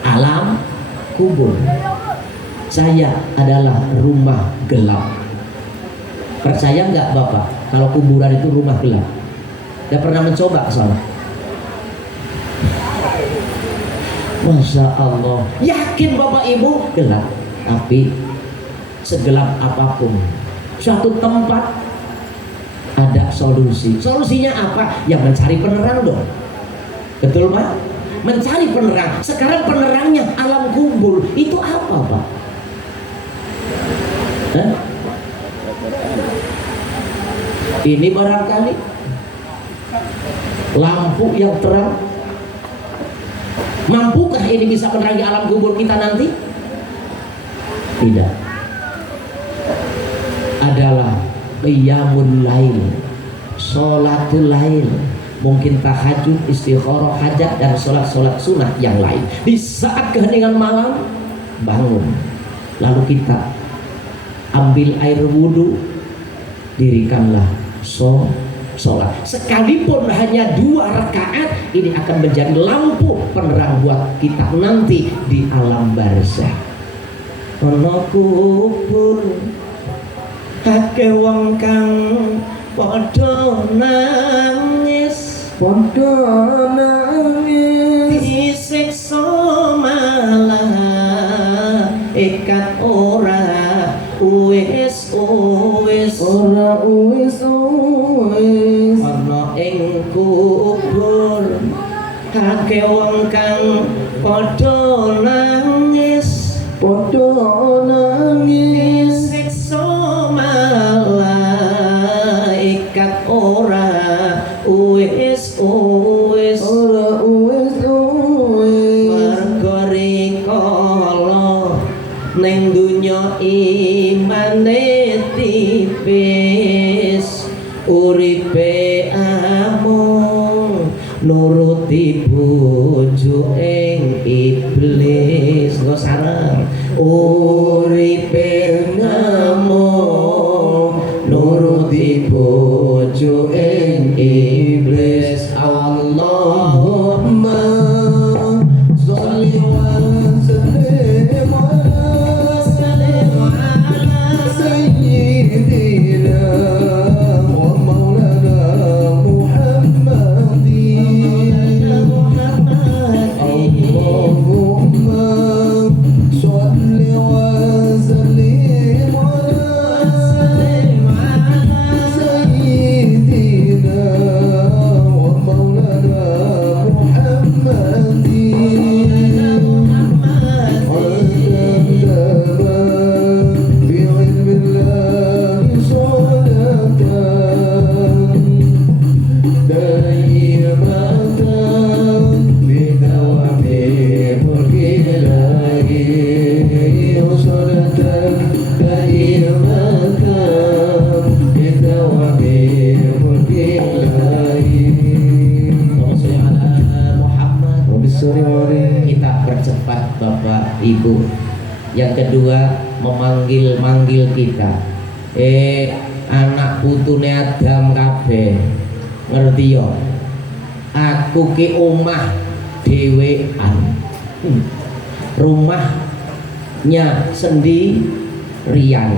alam kubur. Saya adalah rumah gelap. Percaya nggak Bapak kalau kuburan itu rumah gelap? Udah pernah mencoba soalnya? Masya Allah, yakin Bapak Ibu gelap, tapi segelap apapun suatu tempat ada solusi. Solusinya apa? Ya mencari penerang dong, betul Pak? Mencari penerang. Sekarang penerangnya alam kubur itu apa Pak? Ini barangkali lampu yang terang. Mampukah ini bisa menerangi alam kubur kita nanti? Tidak. Adalah qiyamul lail, sholatul lail, mungkin tahajud, istikharah, hajat, dan sholat sunnah yang lain. Di saat keheningan malam bangun, lalu kita ambil air wudhu, dirikanlah sholat. Sekalipun hanya 2 rakaat, ini akan menjadi lampu penerang buat kita nanti di alam barzah. Ono kubur akeh wong kang padha nangis Padha nangis disiksa malah ikat ora wis ora wis ana ing kubur akeh wong kang padha nangis disiksa malaikat ora wis ora wis mergo rikala ning donya imane tipis uripe amung nuruti bojo ing iblis kok sareng uripe amung nuruti bojo ing iblis Allahumma sholli wa sallim ala sayyidina wa maulana Muhammadin Allahumma sholli wa sallim ala sayyidina wa maulana kita percepat Bapak Ibu. Yang kedua memanggil-manggil kita. Anak putune Adam kabeh. Ngerti yo? Aku ki omah dhewean. Rumahnya sendirian.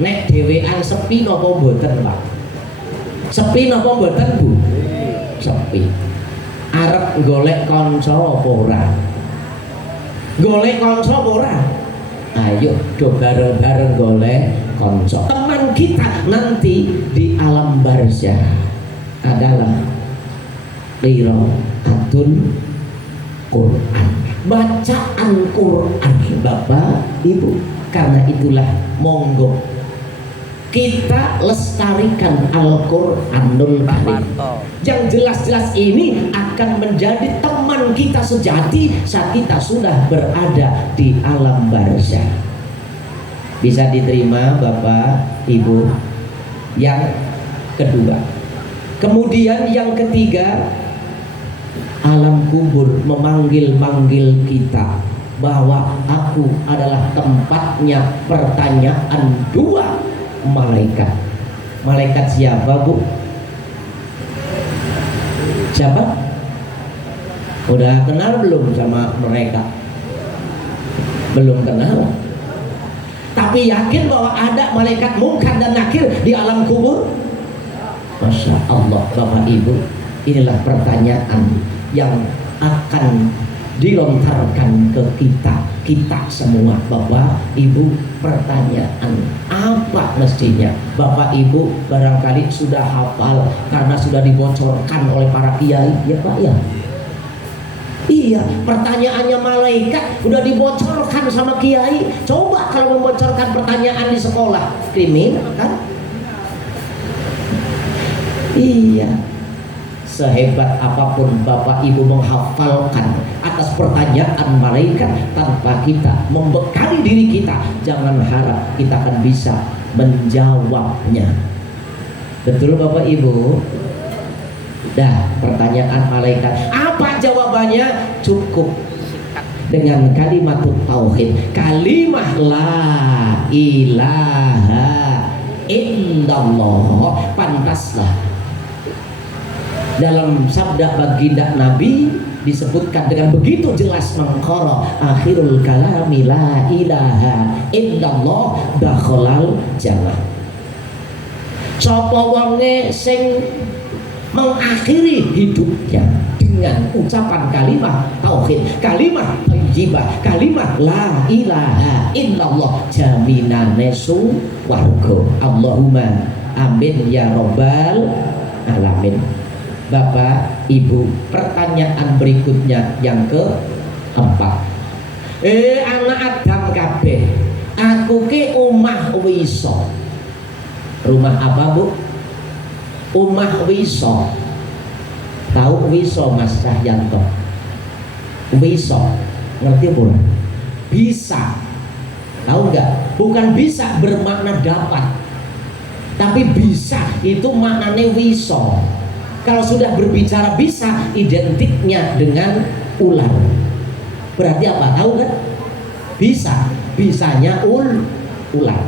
Nek dhewean sepi napa mboten, Pak? Sepi napa mboten, Bu? Sepi. Arep golek kanca apa ora? Golek kanca apa ora? Ayo do bareng-bareng golek kanca. Teman kita nanti di alam barzah adalah qiraatul Quran. Bacaan Quran Bapak Ibu. Karena itulah monggo kita lestarikan Al-Qur'anul Karim. Yang jelas-jelas ini akan menjadi teman kita sejati saat kita sudah berada di alam barzah. Bisa diterima Bapak Ibu? Yang kedua. Kemudian yang ketiga, alam kubur memanggil-manggil kita bahwa aku adalah tempatnya pertanyaan dua malaikat. Malaikat siapa, Bu? Siapa? Udah kenal belum sama mereka? Belum kenal. Tapi yakin bahwa ada malaikat Munkar dan Nakir di alam kubur? Masya Allah Bapak Ibu, inilah pertanyaan yang akan dilontarkan ke kita semua. Bapak Ibu, pertanyaan apa mestinya? Bapak Ibu barangkali sudah hafal karena sudah dibocorkan oleh para kiai, ya Pak ya? Iya, pertanyaannya malaikat udah dibocorkan sama kiai. Coba kalau membocorkan pertanyaan di sekolah, kriminal kan? Iya. Sehebat apapun Bapak Ibu menghafalkan atas pertanyaan malaikat tanpa kita membekali diri kita, jangan harap kita akan bisa menjawabnya. Betul Bapak Ibu? Dah, pertanyaan malaikat apa jawabannya? Cukup dengan kalimat tauhid, kalimah la ilaha illallah. Pantaslah dalam sabda baginda Nabi disebutkan dengan begitu jelas, mengqara akhirul kalami la ilaha illallah dakhalal jannah. Sapa wonge sing mengakhiri hidupnya dengan ucapan kalimat tauhid, kalimat thayyibah, kalimat la ilaha illallah, jaminane warga. Allahumma amin ya rabbal alamin. Bapak Ibu, pertanyaan berikutnya yang keempat. Anak Adam kabeh, aku ke omah wiso. Rumah apa, Bu? Omah wiso. Tahu wiso Mas Cahyanto? Wiso, ngerti Bu? Bisa. Tahu nggak? Bukan bisa bermakna dapat, tapi bisa itu maknanya wiso. Kalau sudah berbicara bisa, identiknya dengan ular. Berarti apa? Tahu kan? Bisa, bisanya ular.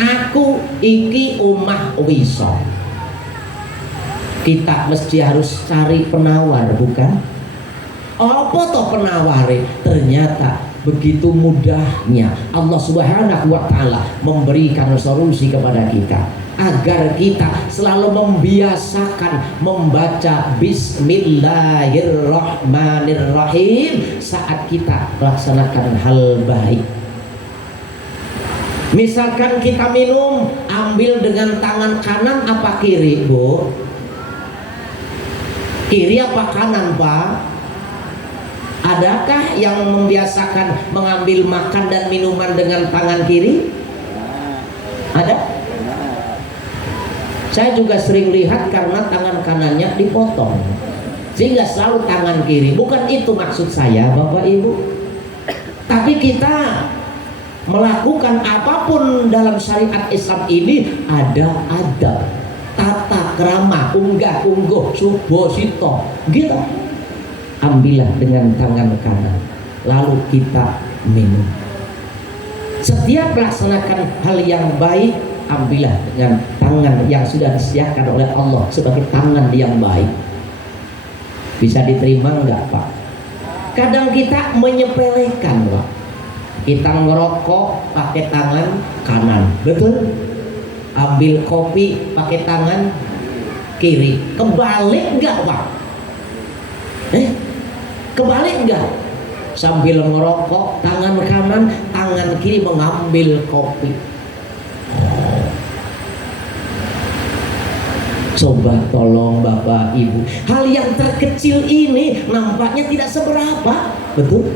Aku iki omah wiso. Kita mesti harus cari penawar, bukan? Apa toh penaware? Ternyata begitu mudahnya Allah Subhanahu wa taala memberikan solusi kepada kita agar kita selalu membiasakan membaca Bismillahirrahmanirrahim saat kita melaksanakan hal baik. Misalkan kita minum, ambil dengan tangan kanan apa kiri, Bu? Kiri apa kanan, Pak? Adakah yang membiasakan mengambil makan dan minuman dengan tangan kiri? Ada? Saya juga sering lihat karena tangan kanannya dipotong, sehingga selalu tangan kiri. Bukan itu maksud saya, Bapak Ibu. Tapi kita melakukan apapun dalam syariat Islam ini ada adab, tata krama, unggah ungguh, subo sito, gitu. Ambillah dengan tangan kanan, lalu kita minum. Setiap melaksanakan hal yang baik, ambillah dengan tangan yang sudah disediakan oleh Allah sebagai tangan yang baik. Bisa diterima enggak, Pak? Kadang kita menyepelekan, Pak. Kita ngerokok pakai tangan kanan, betul? Ambil kopi pakai tangan kiri. Kebalik enggak, Pak? Kebalik enggak? Sambil ngerokok tangan kanan, tangan kiri mengambil kopi. Coba tolong Bapak Ibu, hal yang terkecil ini nampaknya tidak seberapa, betul?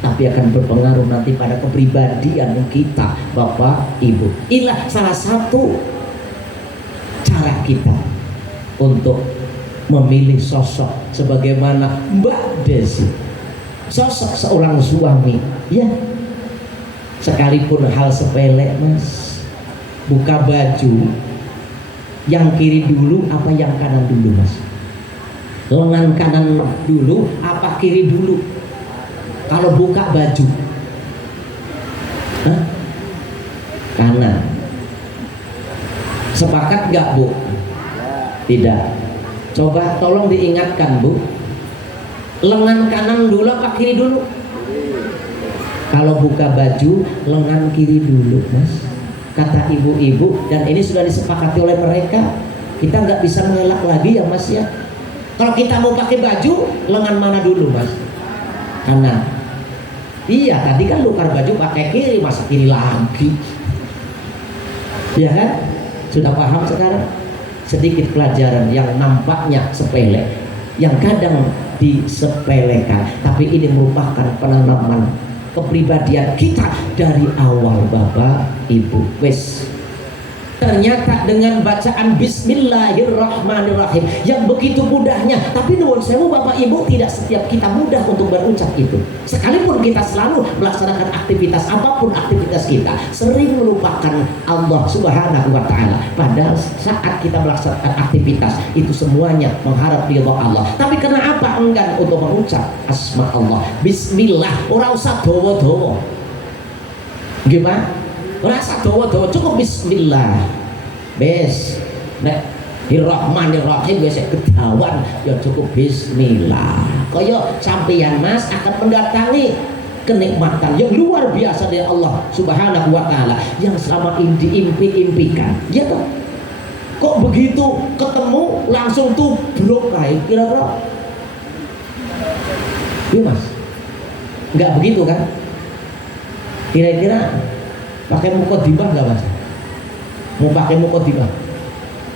Tapi akan berpengaruh nanti pada kepribadian kita, Bapak Ibu. Inilah salah satu cara kita untuk memilih sosok sebagaimana Mbak Desi, sosok seorang suami, ya. Sekalipun hal sepele, Mas, buka baju, yang kiri dulu apa yang kanan dulu, Mas? Lengan kanan dulu apa kiri dulu? Kalau buka baju, kanan. Sepakat nggak, Bu? Tidak. Coba tolong diingatkan, Bu. Lengan kanan dulu apa kiri dulu? Kalau buka baju, lengan kiri dulu, Mas. Kata ibu-ibu, dan ini sudah disepakati oleh mereka. Kita nggak bisa mengelak lagi ya, Mas, ya. Kalau kita mau pakai baju, lengan mana dulu, Mas? Kanan. Iya, tadi kan tukar baju pakai kiri, masa kiri lagi? Ya kan? Sudah paham sekarang? Sedikit pelajaran yang nampaknya sepele, yang kadang disepelekan, tapi ini merupakan penanaman kepribadian kita dari awal, Bapak Ibu. Wes, ternyata dengan bacaan Bismillahirrahmanirrahim yang begitu mudahnya, tapi nuwun sewu Bapak Ibu, tidak setiap kita mudah untuk berucap itu. Sekalipun kita selalu melaksanakan aktivitas apapun aktivitas kita, sering melupakan Allah Subhanahu wa taala. Padahal saat kita melaksanakan aktivitas itu semuanya mengharap ridha Allah. Tapi kenapa enggan untuk mengucap asma Allah? Bismillah, ora usah dawa-dawa. Gimana? Rasa dawa-dawa, cukup bismillah. Bes, nek Bismillahirrahmanirrahim wis kedawan ya cukup bismillah. Kaya sampeyan, Mas, akan mendatangi kenikmatan yang luar biasa dari Allah Subhanahu wa taala yang selama ini diimpi-impikan. Ya toh? kok begitu ketemu langsung tubruk kayak kira-kira? Iya mas, nggak begitu kan? Kira-kira pakai mukodimah nggak mas? Mau pakai mukodimah?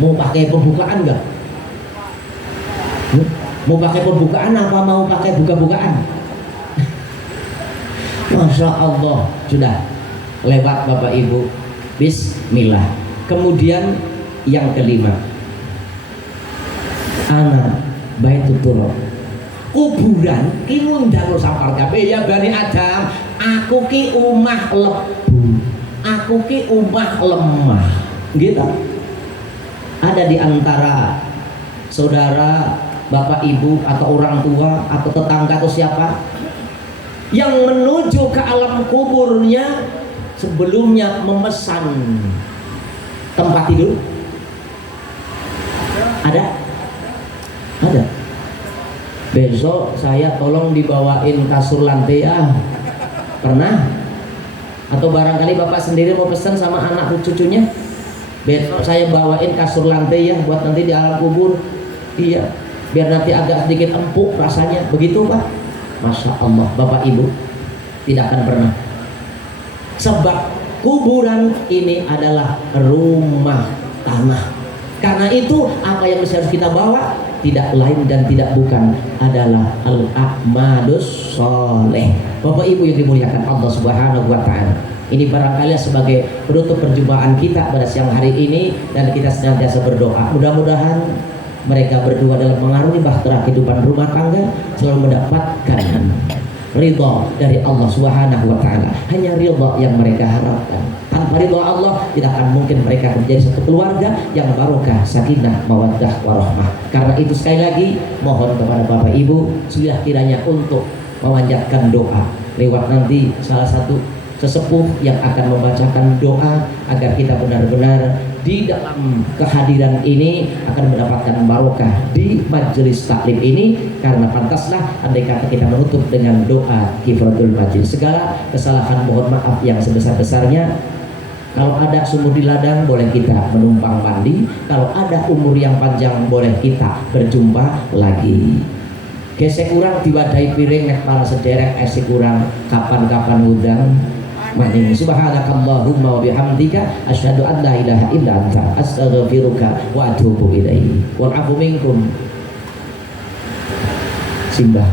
Mau pakai pembukaan nggak? Mau pakai pembukaan apa mau pakai buka-bukaan? Masya Allah, sudah lewat Bapak Ibu. Bismillah. Kemudian yang kelima, ana baitutullah, kuburan ki ngundang sapar kabeh ya Bani Adam. Aku ki umah lebu, aku ki umah lemah, gitu. Ada di antara saudara, bapak ibu atau orang tua atau tetangga atau siapa yang menuju ke alam kuburnya sebelumnya memesan tempat tidur? Ada? Ada. Besok saya tolong dibawain kasur lantai ya. Pernah? Atau barangkali bapak sendiri mau pesan sama anak cucunya, besok saya bawain kasur lantai ya buat nanti di alam kubur. Iya, biar nanti agak sedikit empuk rasanya. Begitu Pak? Masya Allah, Bapak Ibu tidak akan pernah. Sebab kuburan ini adalah rumah tanah. Karena itu apa yang harus kita bawa tidak lain dan tidak bukan adalah al-a'malus sholeh. Bapak Ibu yang dimuliakan Allah Subhanahu wa taala. Ini barangkali sebagai penutup perjumpaan kita pada siang hari ini, dan kita senantiasa berdoa. Mudah-mudahan mereka berdua dalam mengarungi bahtera kehidupan rumah tangga selalu mendapatkan ridha dari Allah Subhanahu wa taala. Hanya ridha yang mereka harapkan. Tanpa ridha Allah tidak akan mungkin mereka menjadi satu keluarga yang barokah, sakinah, mawaddah, warahmah. Karena itu sekali lagi mohon kepada Bapak Ibu sudah kiranya untuk memanjatkan doa lewat nanti salah satu sesepuh yang akan membacakan doa agar kita benar-benar di dalam kehadiran ini akan mendapatkan barokah di majelis taklim ini. Karena pantaslah andai kata kita menutup dengan doa kifaratul majlis. Segala kesalahan mohon maaf yang sebesar-besarnya. Kalau ada sumur di ladang boleh kita menumpang mandi, kalau ada umur yang panjang boleh kita berjumpa lagi. Gesek kurang diwadahi piring nek para sederek esi kurang kapan-kapan udang maning. Subhanakallahumma wa bihamdika asyhadu an la ilaha illa anta astaghfiruka wa atubu ilaihi. Wal afu minkum. Simbah.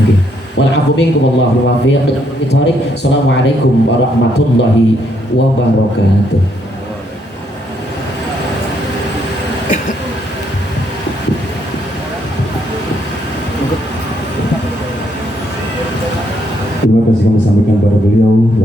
Oke. Wal afu minkum Allahumma fi aqdari. Assalamualaikum warahmatullahi wabarakatuh. Terima kasih kami sampaikan kepada beliau.